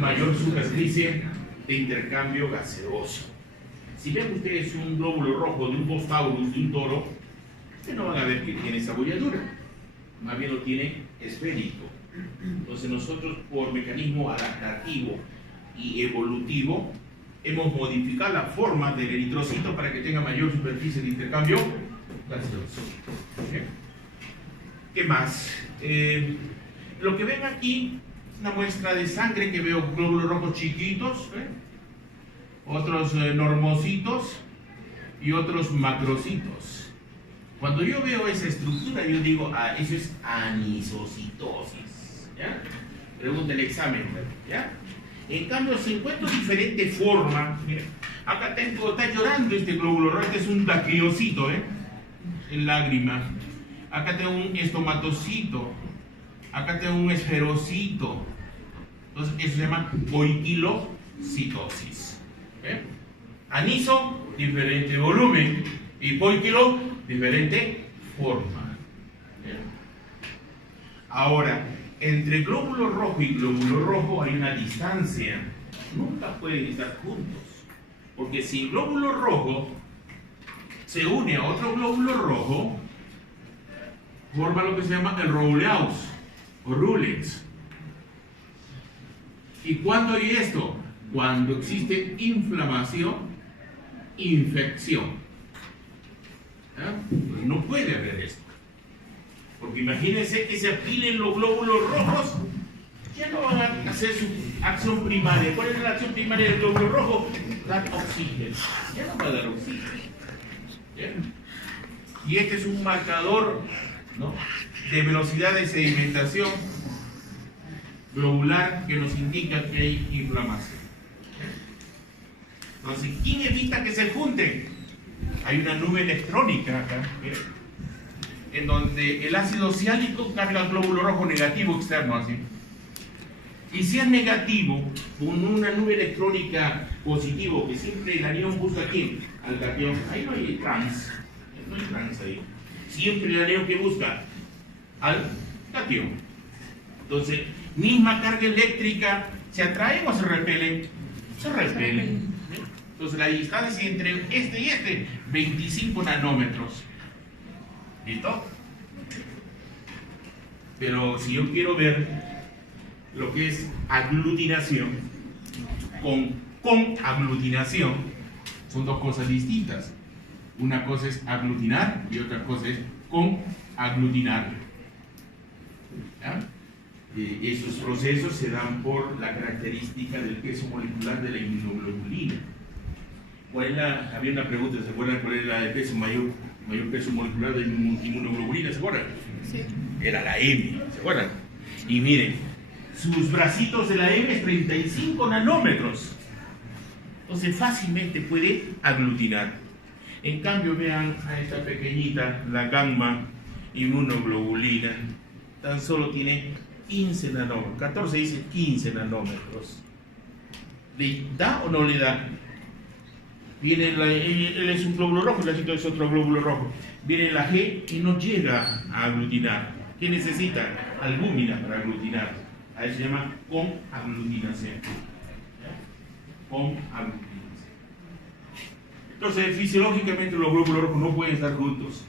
mayor superficie de intercambio gaseoso? Si ven ustedes un glóbulo rojo de un Bosphorus, de un toro, ustedes no van a ver que tiene esa bolladura. Más bien lo tiene esférico. Entonces nosotros, por mecanismo adaptativo y evolutivo, hemos modificado la forma del eritrocito para que tenga mayor superficie de intercambio gaseoso. ¿Okay? ¿Qué más? Lo que ven aquí es una muestra de sangre que veo glóbulos rojos chiquitos, otros normocitos y otros macrocitos. Cuando yo veo esa estructura, yo digo, eso es anisocitosis. ¿Ya? Pregunta el examen. ¿Ya? En cambio, si encuentro diferente forma, mira, acá está llorando este glóbulo rojo, este es un dacriocito, en lágrima. Acá tengo un estomatocito, acá tengo un esferocito. Entonces, eso se llama poiquilocitosis. Aniso, diferente volumen, y poiquilo, diferente forma. Ahora, entre glóbulo rojo y glóbulo rojo hay una distancia. Nunca pueden estar juntos, porque si el glóbulo rojo se une a otro glóbulo rojo, forma lo que se llama el Rouleaux o Rouleaux. ¿Y cuándo hay esto? Cuando existe inflamación, infección. Pues no puede haber esto. Porque imagínense que se apilen los glóbulos rojos, ya no van a hacer su acción primaria. ¿Cuál es la acción primaria del glóbulo rojo? Dar oxígeno. Ya no va a dar oxígeno. ¿Bien? Y este es un marcador, ¿no?, de velocidad de sedimentación globular que nos indica que hay inflamación. Entonces, ¿quién evita que se junten? Hay una nube electrónica acá, ¿bien?, en donde el ácido ciálico carga el glóbulo rojo negativo externo, así. y sea negativo con una nube electrónica positivo, que siempre el anión busca aquí, al catión, ahí no hay trans ahí. Siempre el anión que busca al catión. Entonces, misma carga eléctrica, ¿se atraen o se repelen? Se repelen. Entonces, la distancia entre este y este, 25 nanómetros. ¿Listo? Pero si yo quiero ver lo que es aglutinación con aglutinación, son dos cosas distintas. Una cosa es aglutinar y otra cosa es con aglutinar. ¿Ya? Esos procesos se dan por la característica del peso molecular de la inmunoglobulina. Había una pregunta, ¿se acuerdan cuál era el peso mayor peso molecular de la inmunoglobulina? ¿Se acuerdan? Sí. Era la M, ¿se acuerdan? Y miren, sus bracitos de la M es 35 nanómetros. Entonces fácilmente puede aglutinar. En cambio, vean a esta pequeñita, la gamma inmunoglobulina, tan solo tiene 15 nanómetros, 14 dice 15 nanómetros. ¿Le da o no le da? Viene él es un glóbulo rojo, el lacito es otro glóbulo rojo. Viene la G y no llega a aglutinar. ¿Qué necesita? Albúmina para aglutinar. A eso se llama con aglutinación. Con aglutinación. Entonces, fisiológicamente los glóbulos rojos no pueden estar juntos.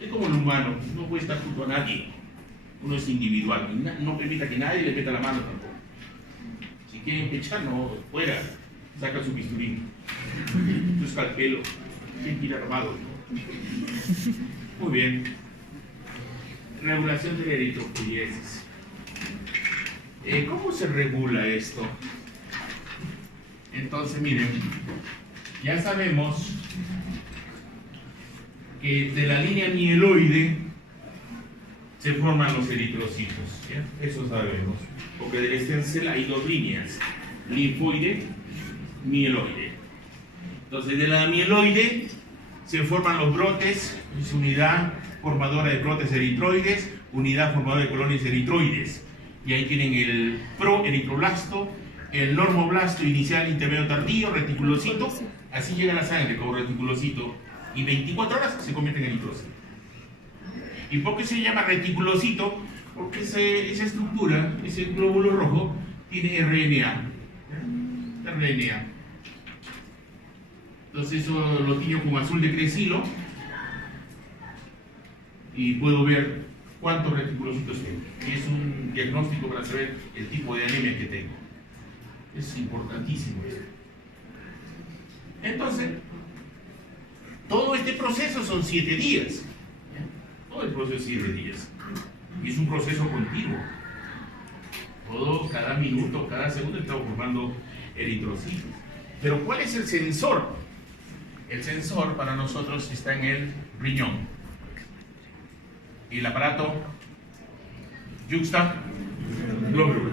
Es como el humano, no puede estar junto a nadie. Uno es individual, no permita que nadie le meta la mano tampoco. Si quieren echar, no, fuera, saca su bisturí, su escalpelo, tiene que ir armado, ¿no? Muy bien. Regulación de la eritropoiesis. ¿Cómo se regula esto? Entonces, miren, ya sabemos que de la línea mieloide se forman los eritrocitos, ¿ya? Eso sabemos, porque del stem cell hay dos líneas, linfoide, mieloide. Entonces de la mieloide se forman los brotes, es unidad formadora de brotes eritroides, unidad formadora de colonias eritroides, y ahí tienen el proeritroblasto, el normoblasto inicial, intermedio, tardío, reticulocito, así llega la sangre como reticulocito, y 24 horas se convierte en eritrocito. ¿Y por qué se llama reticulocito? Porque esa estructura, ese glóbulo rojo, tiene RNA. RNA. Entonces eso lo tiño con azul de cresilo y puedo ver cuántos reticulocitos tengo. Y es un diagnóstico para saber el tipo de anemia que tengo. Es importantísimo eso. Entonces, todo este proceso son 7 días. Todo el proceso es 7 días. Y es un proceso continuo. Cada minuto, cada segundo estamos formando eritrocitos. Pero ¿cuál es el sensor? El sensor para nosotros está en el riñón. Y el aparato juxtaglomerular.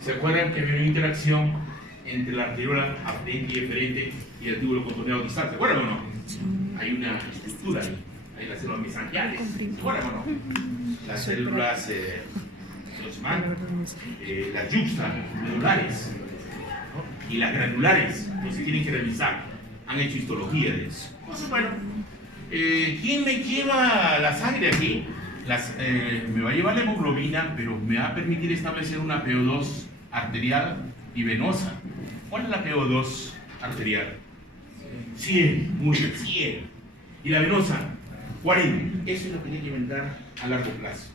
¿Se acuerdan que había una interacción entre la arteriola afferente y eferente y el túbulo contorneado distal? ¿Se acuerdan o no? Hay una estructura ahí. Hay las células mesangiales. ¿Se acuerdan o no? Las células las juxtaglomerulares, ¿no? Y las granulares, que se tienen que revisar. Han hecho histología de eso. Entonces, bueno, ¿quién me lleva la sangre aquí? Me va a llevar la hemoglobina, pero me va a permitir establecer una PO2 arterial y venosa. ¿Cuál es la PO2 arterial? 100, muy bien, 100. Y la venosa, 40. Eso es lo que tiene que inventar a largo plazo.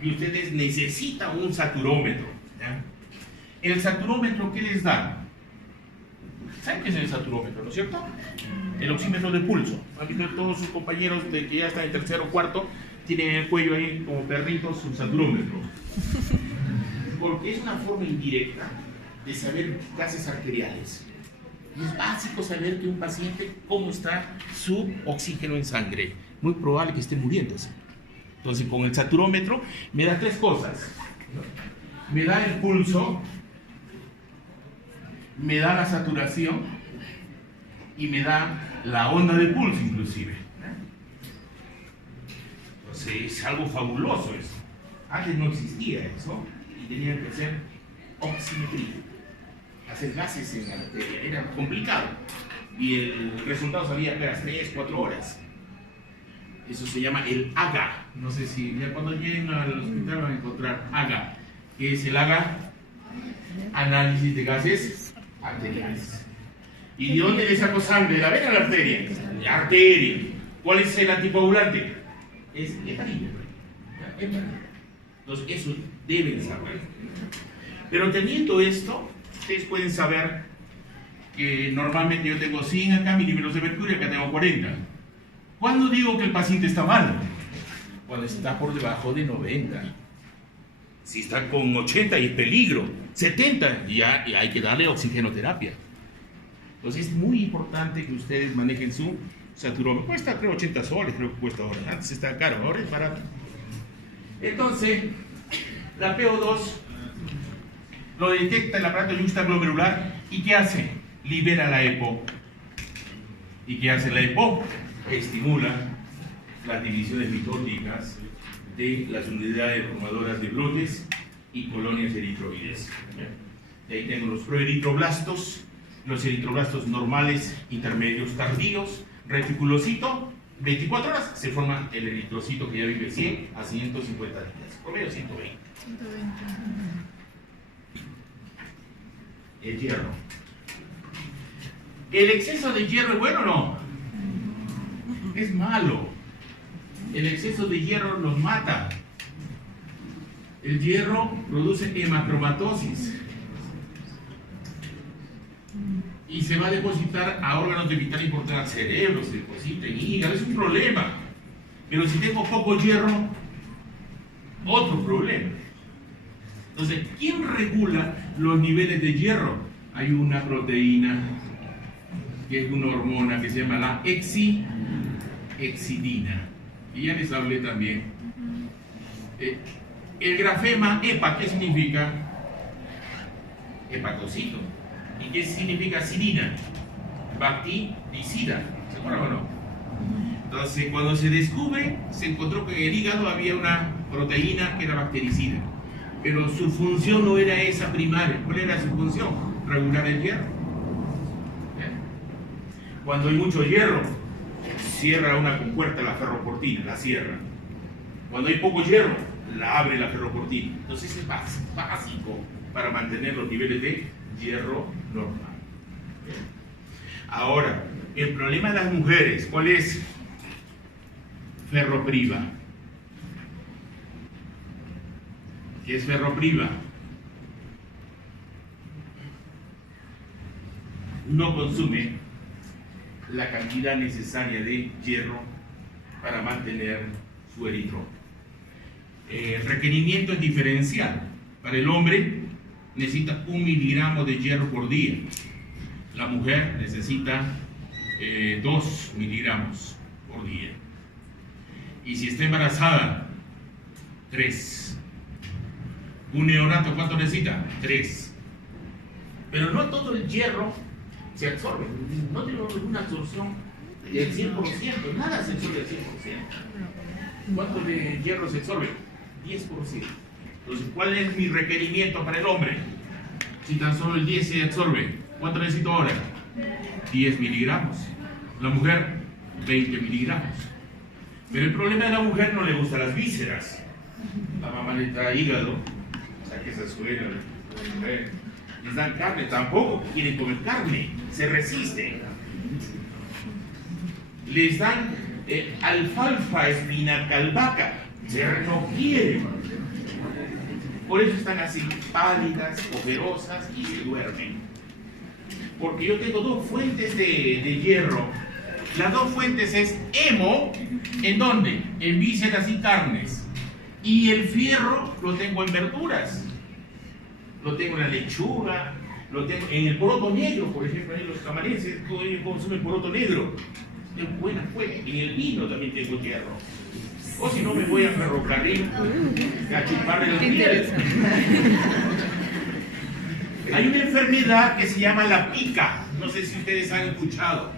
Y ustedes necesitan un saturómetro, ¿ya? ¿El saturómetro qué les da? ¿Saben qué es el saturómetro, no es cierto? El oxímetro de pulso. Han visto todos sus compañeros de que ya están en tercero o cuarto, tienen en el cuello ahí como perritos un saturómetro. Porque es una forma indirecta de saber gases arteriales. Y es básico saber que un paciente, cómo está su oxígeno en sangre. Muy probable que esté muriéndose. Entonces, con el saturómetro me da 3 cosas. Me da el pulso, me da la saturación y me da la onda de pulso inclusive. Entonces, es algo fabuloso eso. Antes no existía eso y tenían que hacer oximetría, hacer gases en la arteria, era complicado. Y el resultado salía a las 3, 4 horas. Eso se llama el AGA. No sé si ya cuando lleguen al hospital van a encontrar AGA. ¿Qué es el AGA? Análisis de gases arteriales. ¿Y de dónde le saco sangre? ¿De la vena o la arteria? La arteria. ¿Cuál es el anticoagulante? Es heparina. Entonces, eso deben saber. Pero teniendo esto, ustedes pueden saber que normalmente yo tengo 100 acá milímetros de mercurio, acá tengo 40. ¿Cuándo digo que el paciente está mal? Cuando está por debajo de 90. Si está con 80 y es peligro, 70 ya hay que darle oxigenoterapia. Entonces es muy importante que ustedes manejen su saturómetro. Cuesta creo 80 soles, creo que cuesta ahora. Antes estaba caro, ahora es barato. Entonces, la PO2 lo detecta el aparato yuxtaglomerular y ¿qué hace? Libera la EPO. ¿Y qué hace la EPO? Estimula las divisiones mitóticas de las unidades formadoras de brotes y colonias eritroides. De ahí tengo los proeritroblastos, los eritroblastos normales, intermedios, tardíos, reticulocito. 24 horas se forma el eritrocito que ya vive 100 a 150 días, promedio 120. 120. El hierro. ¿El exceso de hierro es bueno o no? Es malo. El exceso de hierro los mata. El hierro produce hemacromatosis y se va a depositar a órganos de vital importancia, al cerebro, se deposita en hígado, es un problema. Pero si tengo poco hierro, otro problema. Entonces, ¿quién regula los niveles de hierro? Hay una proteína que es una hormona que se llama la exidina. Y ya les hablé también. El grafema EPA, ¿qué significa? Hepatocito. ¿Y qué significa acidina? Bactericida. ¿Se acuerdan o no? Entonces, cuando se descubre, se encontró que en el hígado había una proteína que era bactericida. Pero su función no era esa primaria. ¿Cuál era su función? Regular el hierro. Cuando hay mucho hierro, cierra una compuerta la ferroportina, la cierra. Cuando hay poco hierro, la abre la ferroportina. Entonces es básico para mantener los niveles de hierro normal. Ahora, el problema de las mujeres, ¿cuál es? Ferropriva. ¿Qué es ferropriva? No consume la cantidad necesaria de hierro para mantener su eritro. El requerimiento es diferencial. Para el hombre necesita 1 miligramo de hierro por día. La mujer necesita 2 miligramos por día. Y si está embarazada, 3. Un neonato, ¿cuánto necesita? 3. Pero no todo el hierro se absorbe. No tenemos una absorción del 100%. Nada se absorbe al 100%. ¿Cuánto de hierro se absorbe? 10%. Entonces, ¿cuál es mi requerimiento para el hombre? Si tan solo el 10 se absorbe, ¿cuánto necesito ahora? 10 miligramos. La mujer, 20 miligramos. Pero el problema de la mujer no le gustan las vísceras. La mamá le trae hígado, saque esa suera, les dan carne, tampoco quieren comer carne, se resisten. Les dan alfalfa, espinaca, albahaca, no quieren. Por eso están así, pálidas, ojerosas y se duermen. Porque yo tengo 2 fuentes de hierro. Las 2 fuentes es hemo, ¿en dónde? En vísceras y carnes. Y el fierro lo tengo en verduras. Lo tengo en la lechuga, lo tengo en el poroto negro, por ejemplo, en los camarenses consumen poroto negro. Es buena fuente. En el vino también tengo hierro. O si no, me voy a ferrocarril a chuparle los pies. Hay una enfermedad que se llama la pica. No sé si ustedes han escuchado.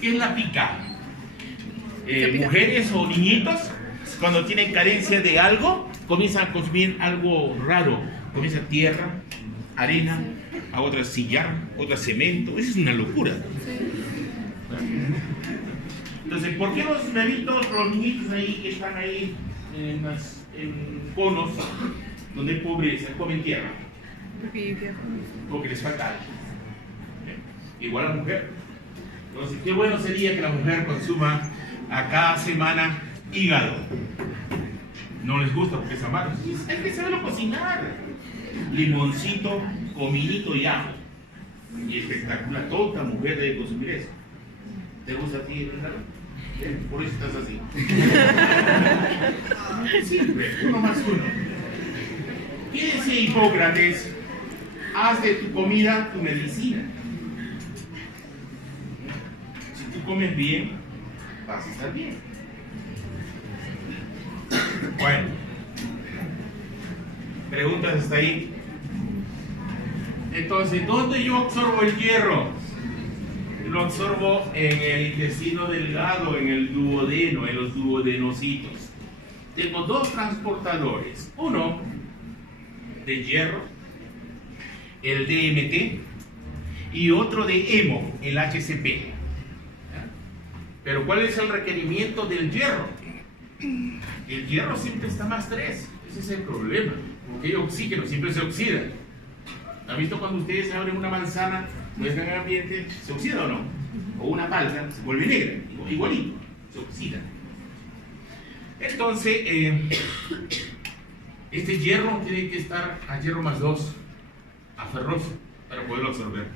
¿Qué es la pica? Mujeres o niñitos, cuando tienen carencia de algo, comienza a consumir algo raro. Comienza tierra, arena, a otras sillar, otras cemento. Eso es una locura. Entonces, ¿por qué los bebitos, los niñitos ahí que están ahí en conos donde hay pobreza, comen tierra? Porque les falta algo. Igual la mujer. Entonces, qué bueno sería que la mujer consuma a cada semana hígado. No les gusta porque es amargo. Hay que saberlo cocinar. Limoncito, cominito y ajo. Y espectacular. Toda mujer debe consumir eso. ¿Te gusta a ti el hígado? Por eso estás así. Siempre, uno más uno. ¿Qué decía Hipócrates? Haz de tu comida tu medicina. Si tú comes bien, vas a estar bien. Bueno, preguntas hasta ahí. Entonces, ¿dónde yo absorbo el hierro? Lo absorbo en el intestino delgado, en el duodeno, en los duodenocitos. Tengo dos transportadores. Uno de hierro, el DMT, y otro de hemo, el HCP. Pero ¿cuál es el requerimiento del hierro? El hierro siempre está más 3. Ese es el problema. Porque hay oxígeno, siempre se oxida. ¿Han visto cuando ustedes abren una manzana, no está en el ambiente, se oxida o no? O una palta, se vuelve negra, igualito, se oxida. Entonces, este hierro tiene que estar a hierro más 2, a ferroso, para poderlo absorber.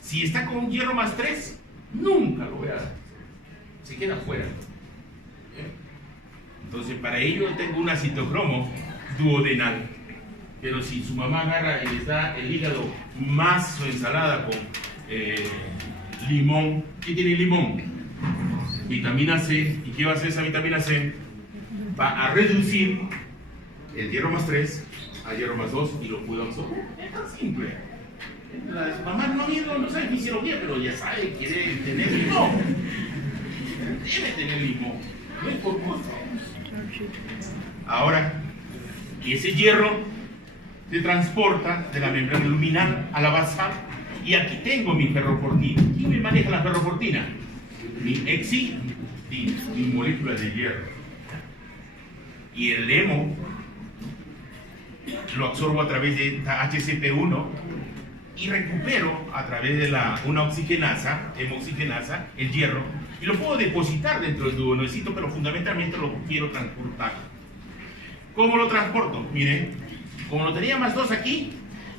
Si está con un hierro más 3, nunca lo voy a dar. Se queda fuera. Entonces, para ello tengo un citocromo duodenal. Pero si su mamá agarra y les da el hígado más su ensalada con limón, ¿qué tiene limón? Vitamina C. ¿Y qué va a hacer esa vitamina C? Va a reducir el hierro más 3 a hierro más 2 y lo puedo absorber. Es tan simple. Las mamás no saben fisiología, pero ya saben, quiere tener limón. Debe tener limón. No es por gusto. Ahora, ese hierro se transporta de la membrana luminal a la basal y aquí tengo mi ferroportina. ¿Quién me maneja la ferroportina? Mi exi, mi molécula de hierro. Y el hemo lo absorbo a través de HCP1 y recupero a través de una oxigenasa, hemoxigenasa, el hierro, y lo puedo depositar dentro del duodenocito, pero fundamentalmente lo quiero transportar. ¿Cómo lo transporto? Miren, como lo tenía más 2 aquí,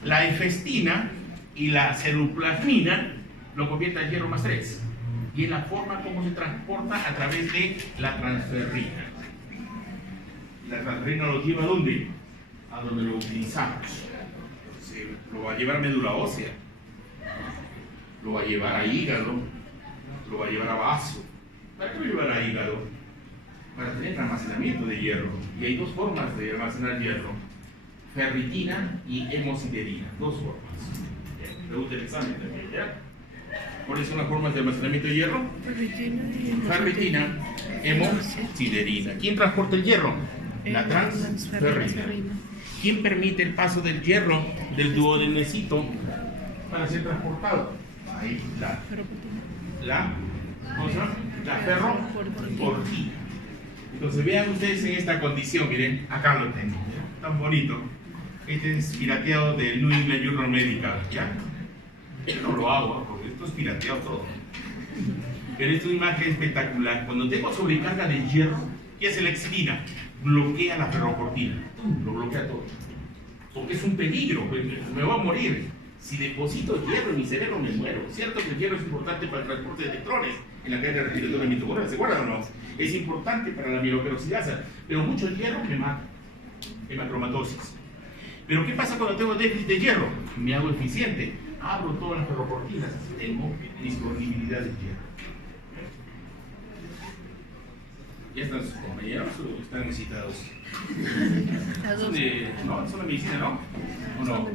la efestina y la ceruplasmina lo convierte en hierro más 3. Y es la forma como se transporta a través de la transferrina. La transferrina lo lleva ¿a dónde? A donde lo utilizamos. Entonces, lo va a llevar a médula ósea, lo va a llevar a hígado, lo va a llevar a vaso. ¿Para qué lo llevará a hígado? Para tener almacenamiento de hierro. Y hay dos formas de almacenar hierro: ferritina y hemosiderina. Dos formas. Pregunta el examen también, ¿ya? ¿Cuáles son las formas de almacenamiento de hierro? Ferritina, hemosiderina. ¿Quién transporta el hierro? La transferrina. ¿Quién permite el paso del hierro del duodenecito para ser transportado? Ahí la ferroportina. Entonces vean ustedes en esta condición, miren, acá lo tengo, ¿ya? Tan bonito. Este es pirateado del New England Journal Medical, ¿ya? Yo no lo hago, porque esto es pirateado todo. Pero esta es una imagen espectacular. Cuando tengo sobrecarga de hierro, ¿qué hace la exilina? Bloquea la ferroportina, lo bloquea todo. Porque es un peligro, me voy a morir. Si deposito hierro en mi cerebro me muero. ¿Cierto que el hierro es importante para el transporte de electrones en la cadena respiratoria mitocondrial? ¿Se acuerdan o no? Es importante para la mieloperoxidasa, pero mucho hierro me mata. Hemacromatosis. Pero ¿qué pasa cuando tengo déficit de hierro? Me hago eficiente. Abro todas las ferroportinas. Tengo disponibilidad de hierro. ¿Ya están sus compañeros o están citados? Son de medicina, ¿no? ¿O no?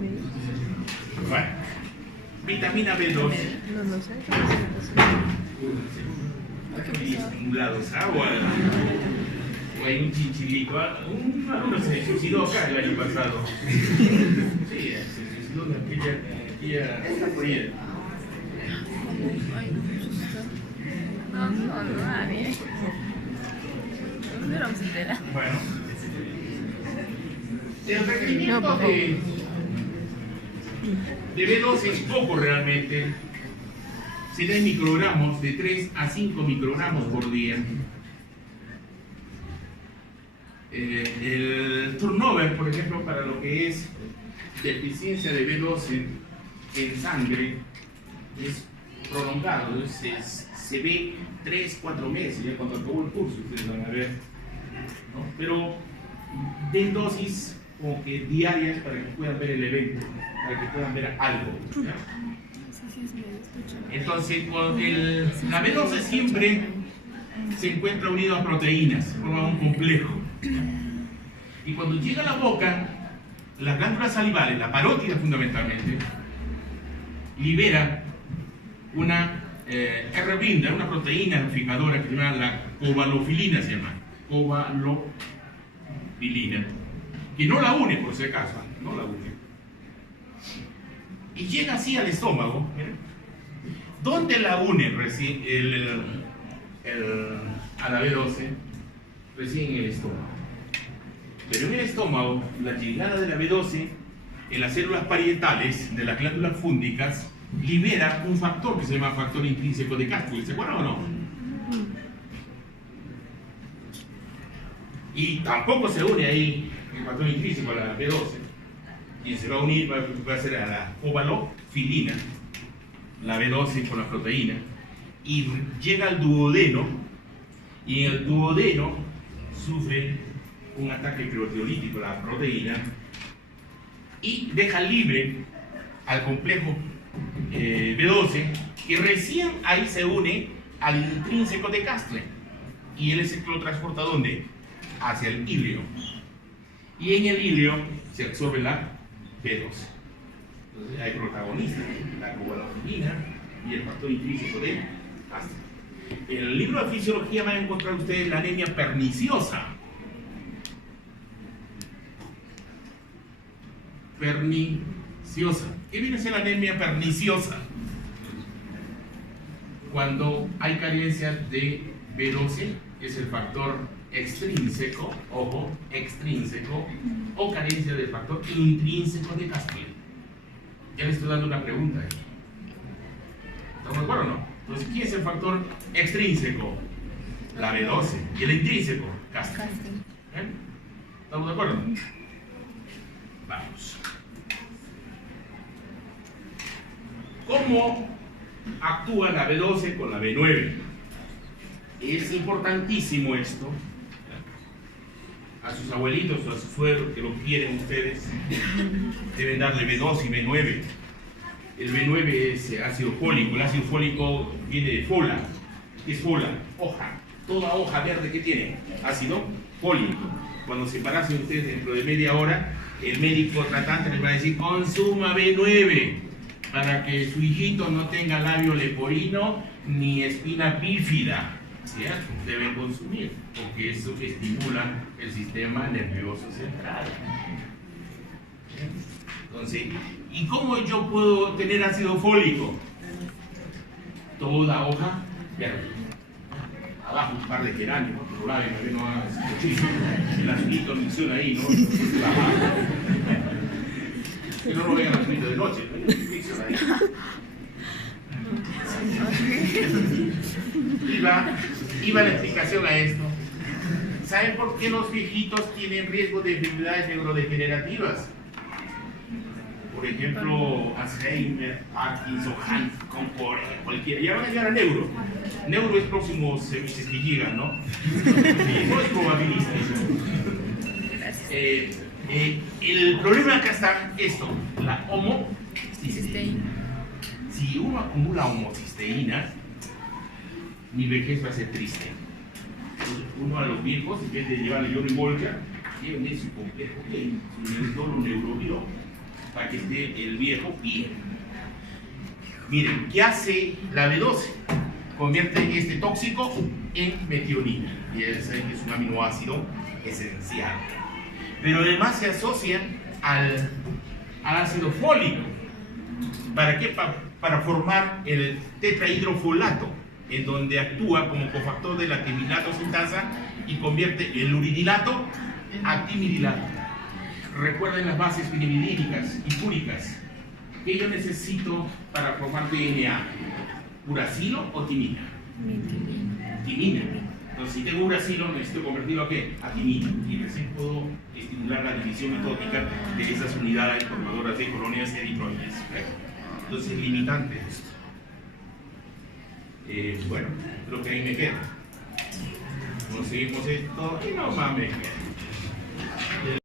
Bueno, vitamina B2. No sé. Nublados, agua. porque hay un chinchilito, un alumno se suicidó acá el año pasado. Sí, se suicidó en aquella sí. Ay, no, nadie. No vamos a enterar. Bueno, el requerimiento de B12 es poco realmente. Se da en microgramos, de 3 a 5 microgramos por día. El turnover, por ejemplo, para lo que es deficiencia de B12 en sangre, es prolongado, se ve 3-4 meses, ya cuando acabó el curso, ustedes van a ver, ¿no? Pero den dosis como que diarias para que puedan ver el evento, para que puedan ver algo, ¿ya? Entonces, la B12 siempre se encuentra unido a proteínas, forma un complejo. Y cuando llega a la boca, las glándulas salivales, la parótida fundamentalmente, libera una R-binda, una proteína fijadora que se llama la covalofilina, covalofilina, que no la une por si acaso, no la une. Y llega así al estómago. ¿Dónde la une recién a la B12? Recién en el estómago. Pero en el estómago, la llegada de la B12 en las células parietales de las glándulas fúngicas libera un factor que se llama factor intrínseco de Castro. ¿Se acuerdan o no? Y tampoco se une ahí el factor intrínseco a la B12. Y se va a unir, va a ser a la ovalofilina, la B12 con la proteína, y llega al duodeno, y en el duodeno sufre un ataque proteolítico, la proteína, y deja libre al complejo B12, y recién ahí se une al intrínseco de Castle, y él es el que lo transporta ¿dónde? Hacia el ilio, y en el ilio se absorbe la B12. Entonces hay protagonistas, la covalofilina y el factor intrínseco de Castle. En el libro de fisiología van a encontrar ustedes la anemia perniciosa. Perniciosa. ¿Qué viene a ser la anemia perniciosa? Cuando hay carencia de B12, es el factor extrínseco, ojo, extrínseco, o carencia del factor intrínseco de Castle. Ya le estoy dando una pregunta ahí. ¿Estamos de acuerdo o no? Entonces, ¿quién es el factor extrínseco? La B12. ¿Y el intrínseco? Castle. ¿Estamos de acuerdo? Vamos. ¿Cómo actúa la B12 con la B9? Es importantísimo esto. A sus abuelitos o a sus suegros que lo quieren ustedes, deben darle B2 y B9. El B9 es ácido fólico. El ácido fólico viene de fola. ¿Qué es fola? Hoja. Toda hoja verde que tiene ácido fólico. Cuando se parasen ustedes dentro de media hora, el médico tratante les va a decir: consuma B9 para que su hijito no tenga labio leporino ni espina bífida. ¿Cierto? Deben consumir, porque eso estimula el sistema nervioso central. Entonces, ¿y cómo yo puedo tener ácido fólico? Toda hoja verde. Abajo un par de geranios, otro lado, no hagas el azulito menciona ahí, ¿no? Que no lo vean azulito de noche, ¿no? Iba la explicación a esto. ¿Saben por qué los viejitos tienen riesgo de enfermedades neurodegenerativas? Por ejemplo, Alzheimer, Parkinson, Huntington, cualquiera. Ya van a llegar a neuro. Neuro es próximo semestre que llegan, ¿no? Sí, no es probabilístico. El problema acá está esto, la homocisteína. Si uno acumula homocisteína, mi vejez va a ser triste. Entonces, uno a los viejos, en vez de llevarle Johnny Walker, lleven su complejo bien, su neuroviro, para que esté el viejo bien. Miren, ¿qué hace la B12? convierte este tóxico en metionina, y ese es un aminoácido esencial. Pero además se asocia al ácido fólico. ¿Para qué? Para formar el tetrahidrofolato, en donde actúa como cofactor de la timilato sintasa y convierte el urinilato a timirilato. Recuerden las bases pirimidínicas y púricas. ¿Qué yo necesito para formar DNA? ¿Uracilo o timina? Timina. Entonces, si tengo uracilo, necesito convertirlo a ¿qué? A timina. Y recién puedo estimular la división mitótica de esas unidades formadoras de colonias eritroides. Entonces, es limitante esto. Bueno, creo que ahí me queda. Conseguimos esto y no mames.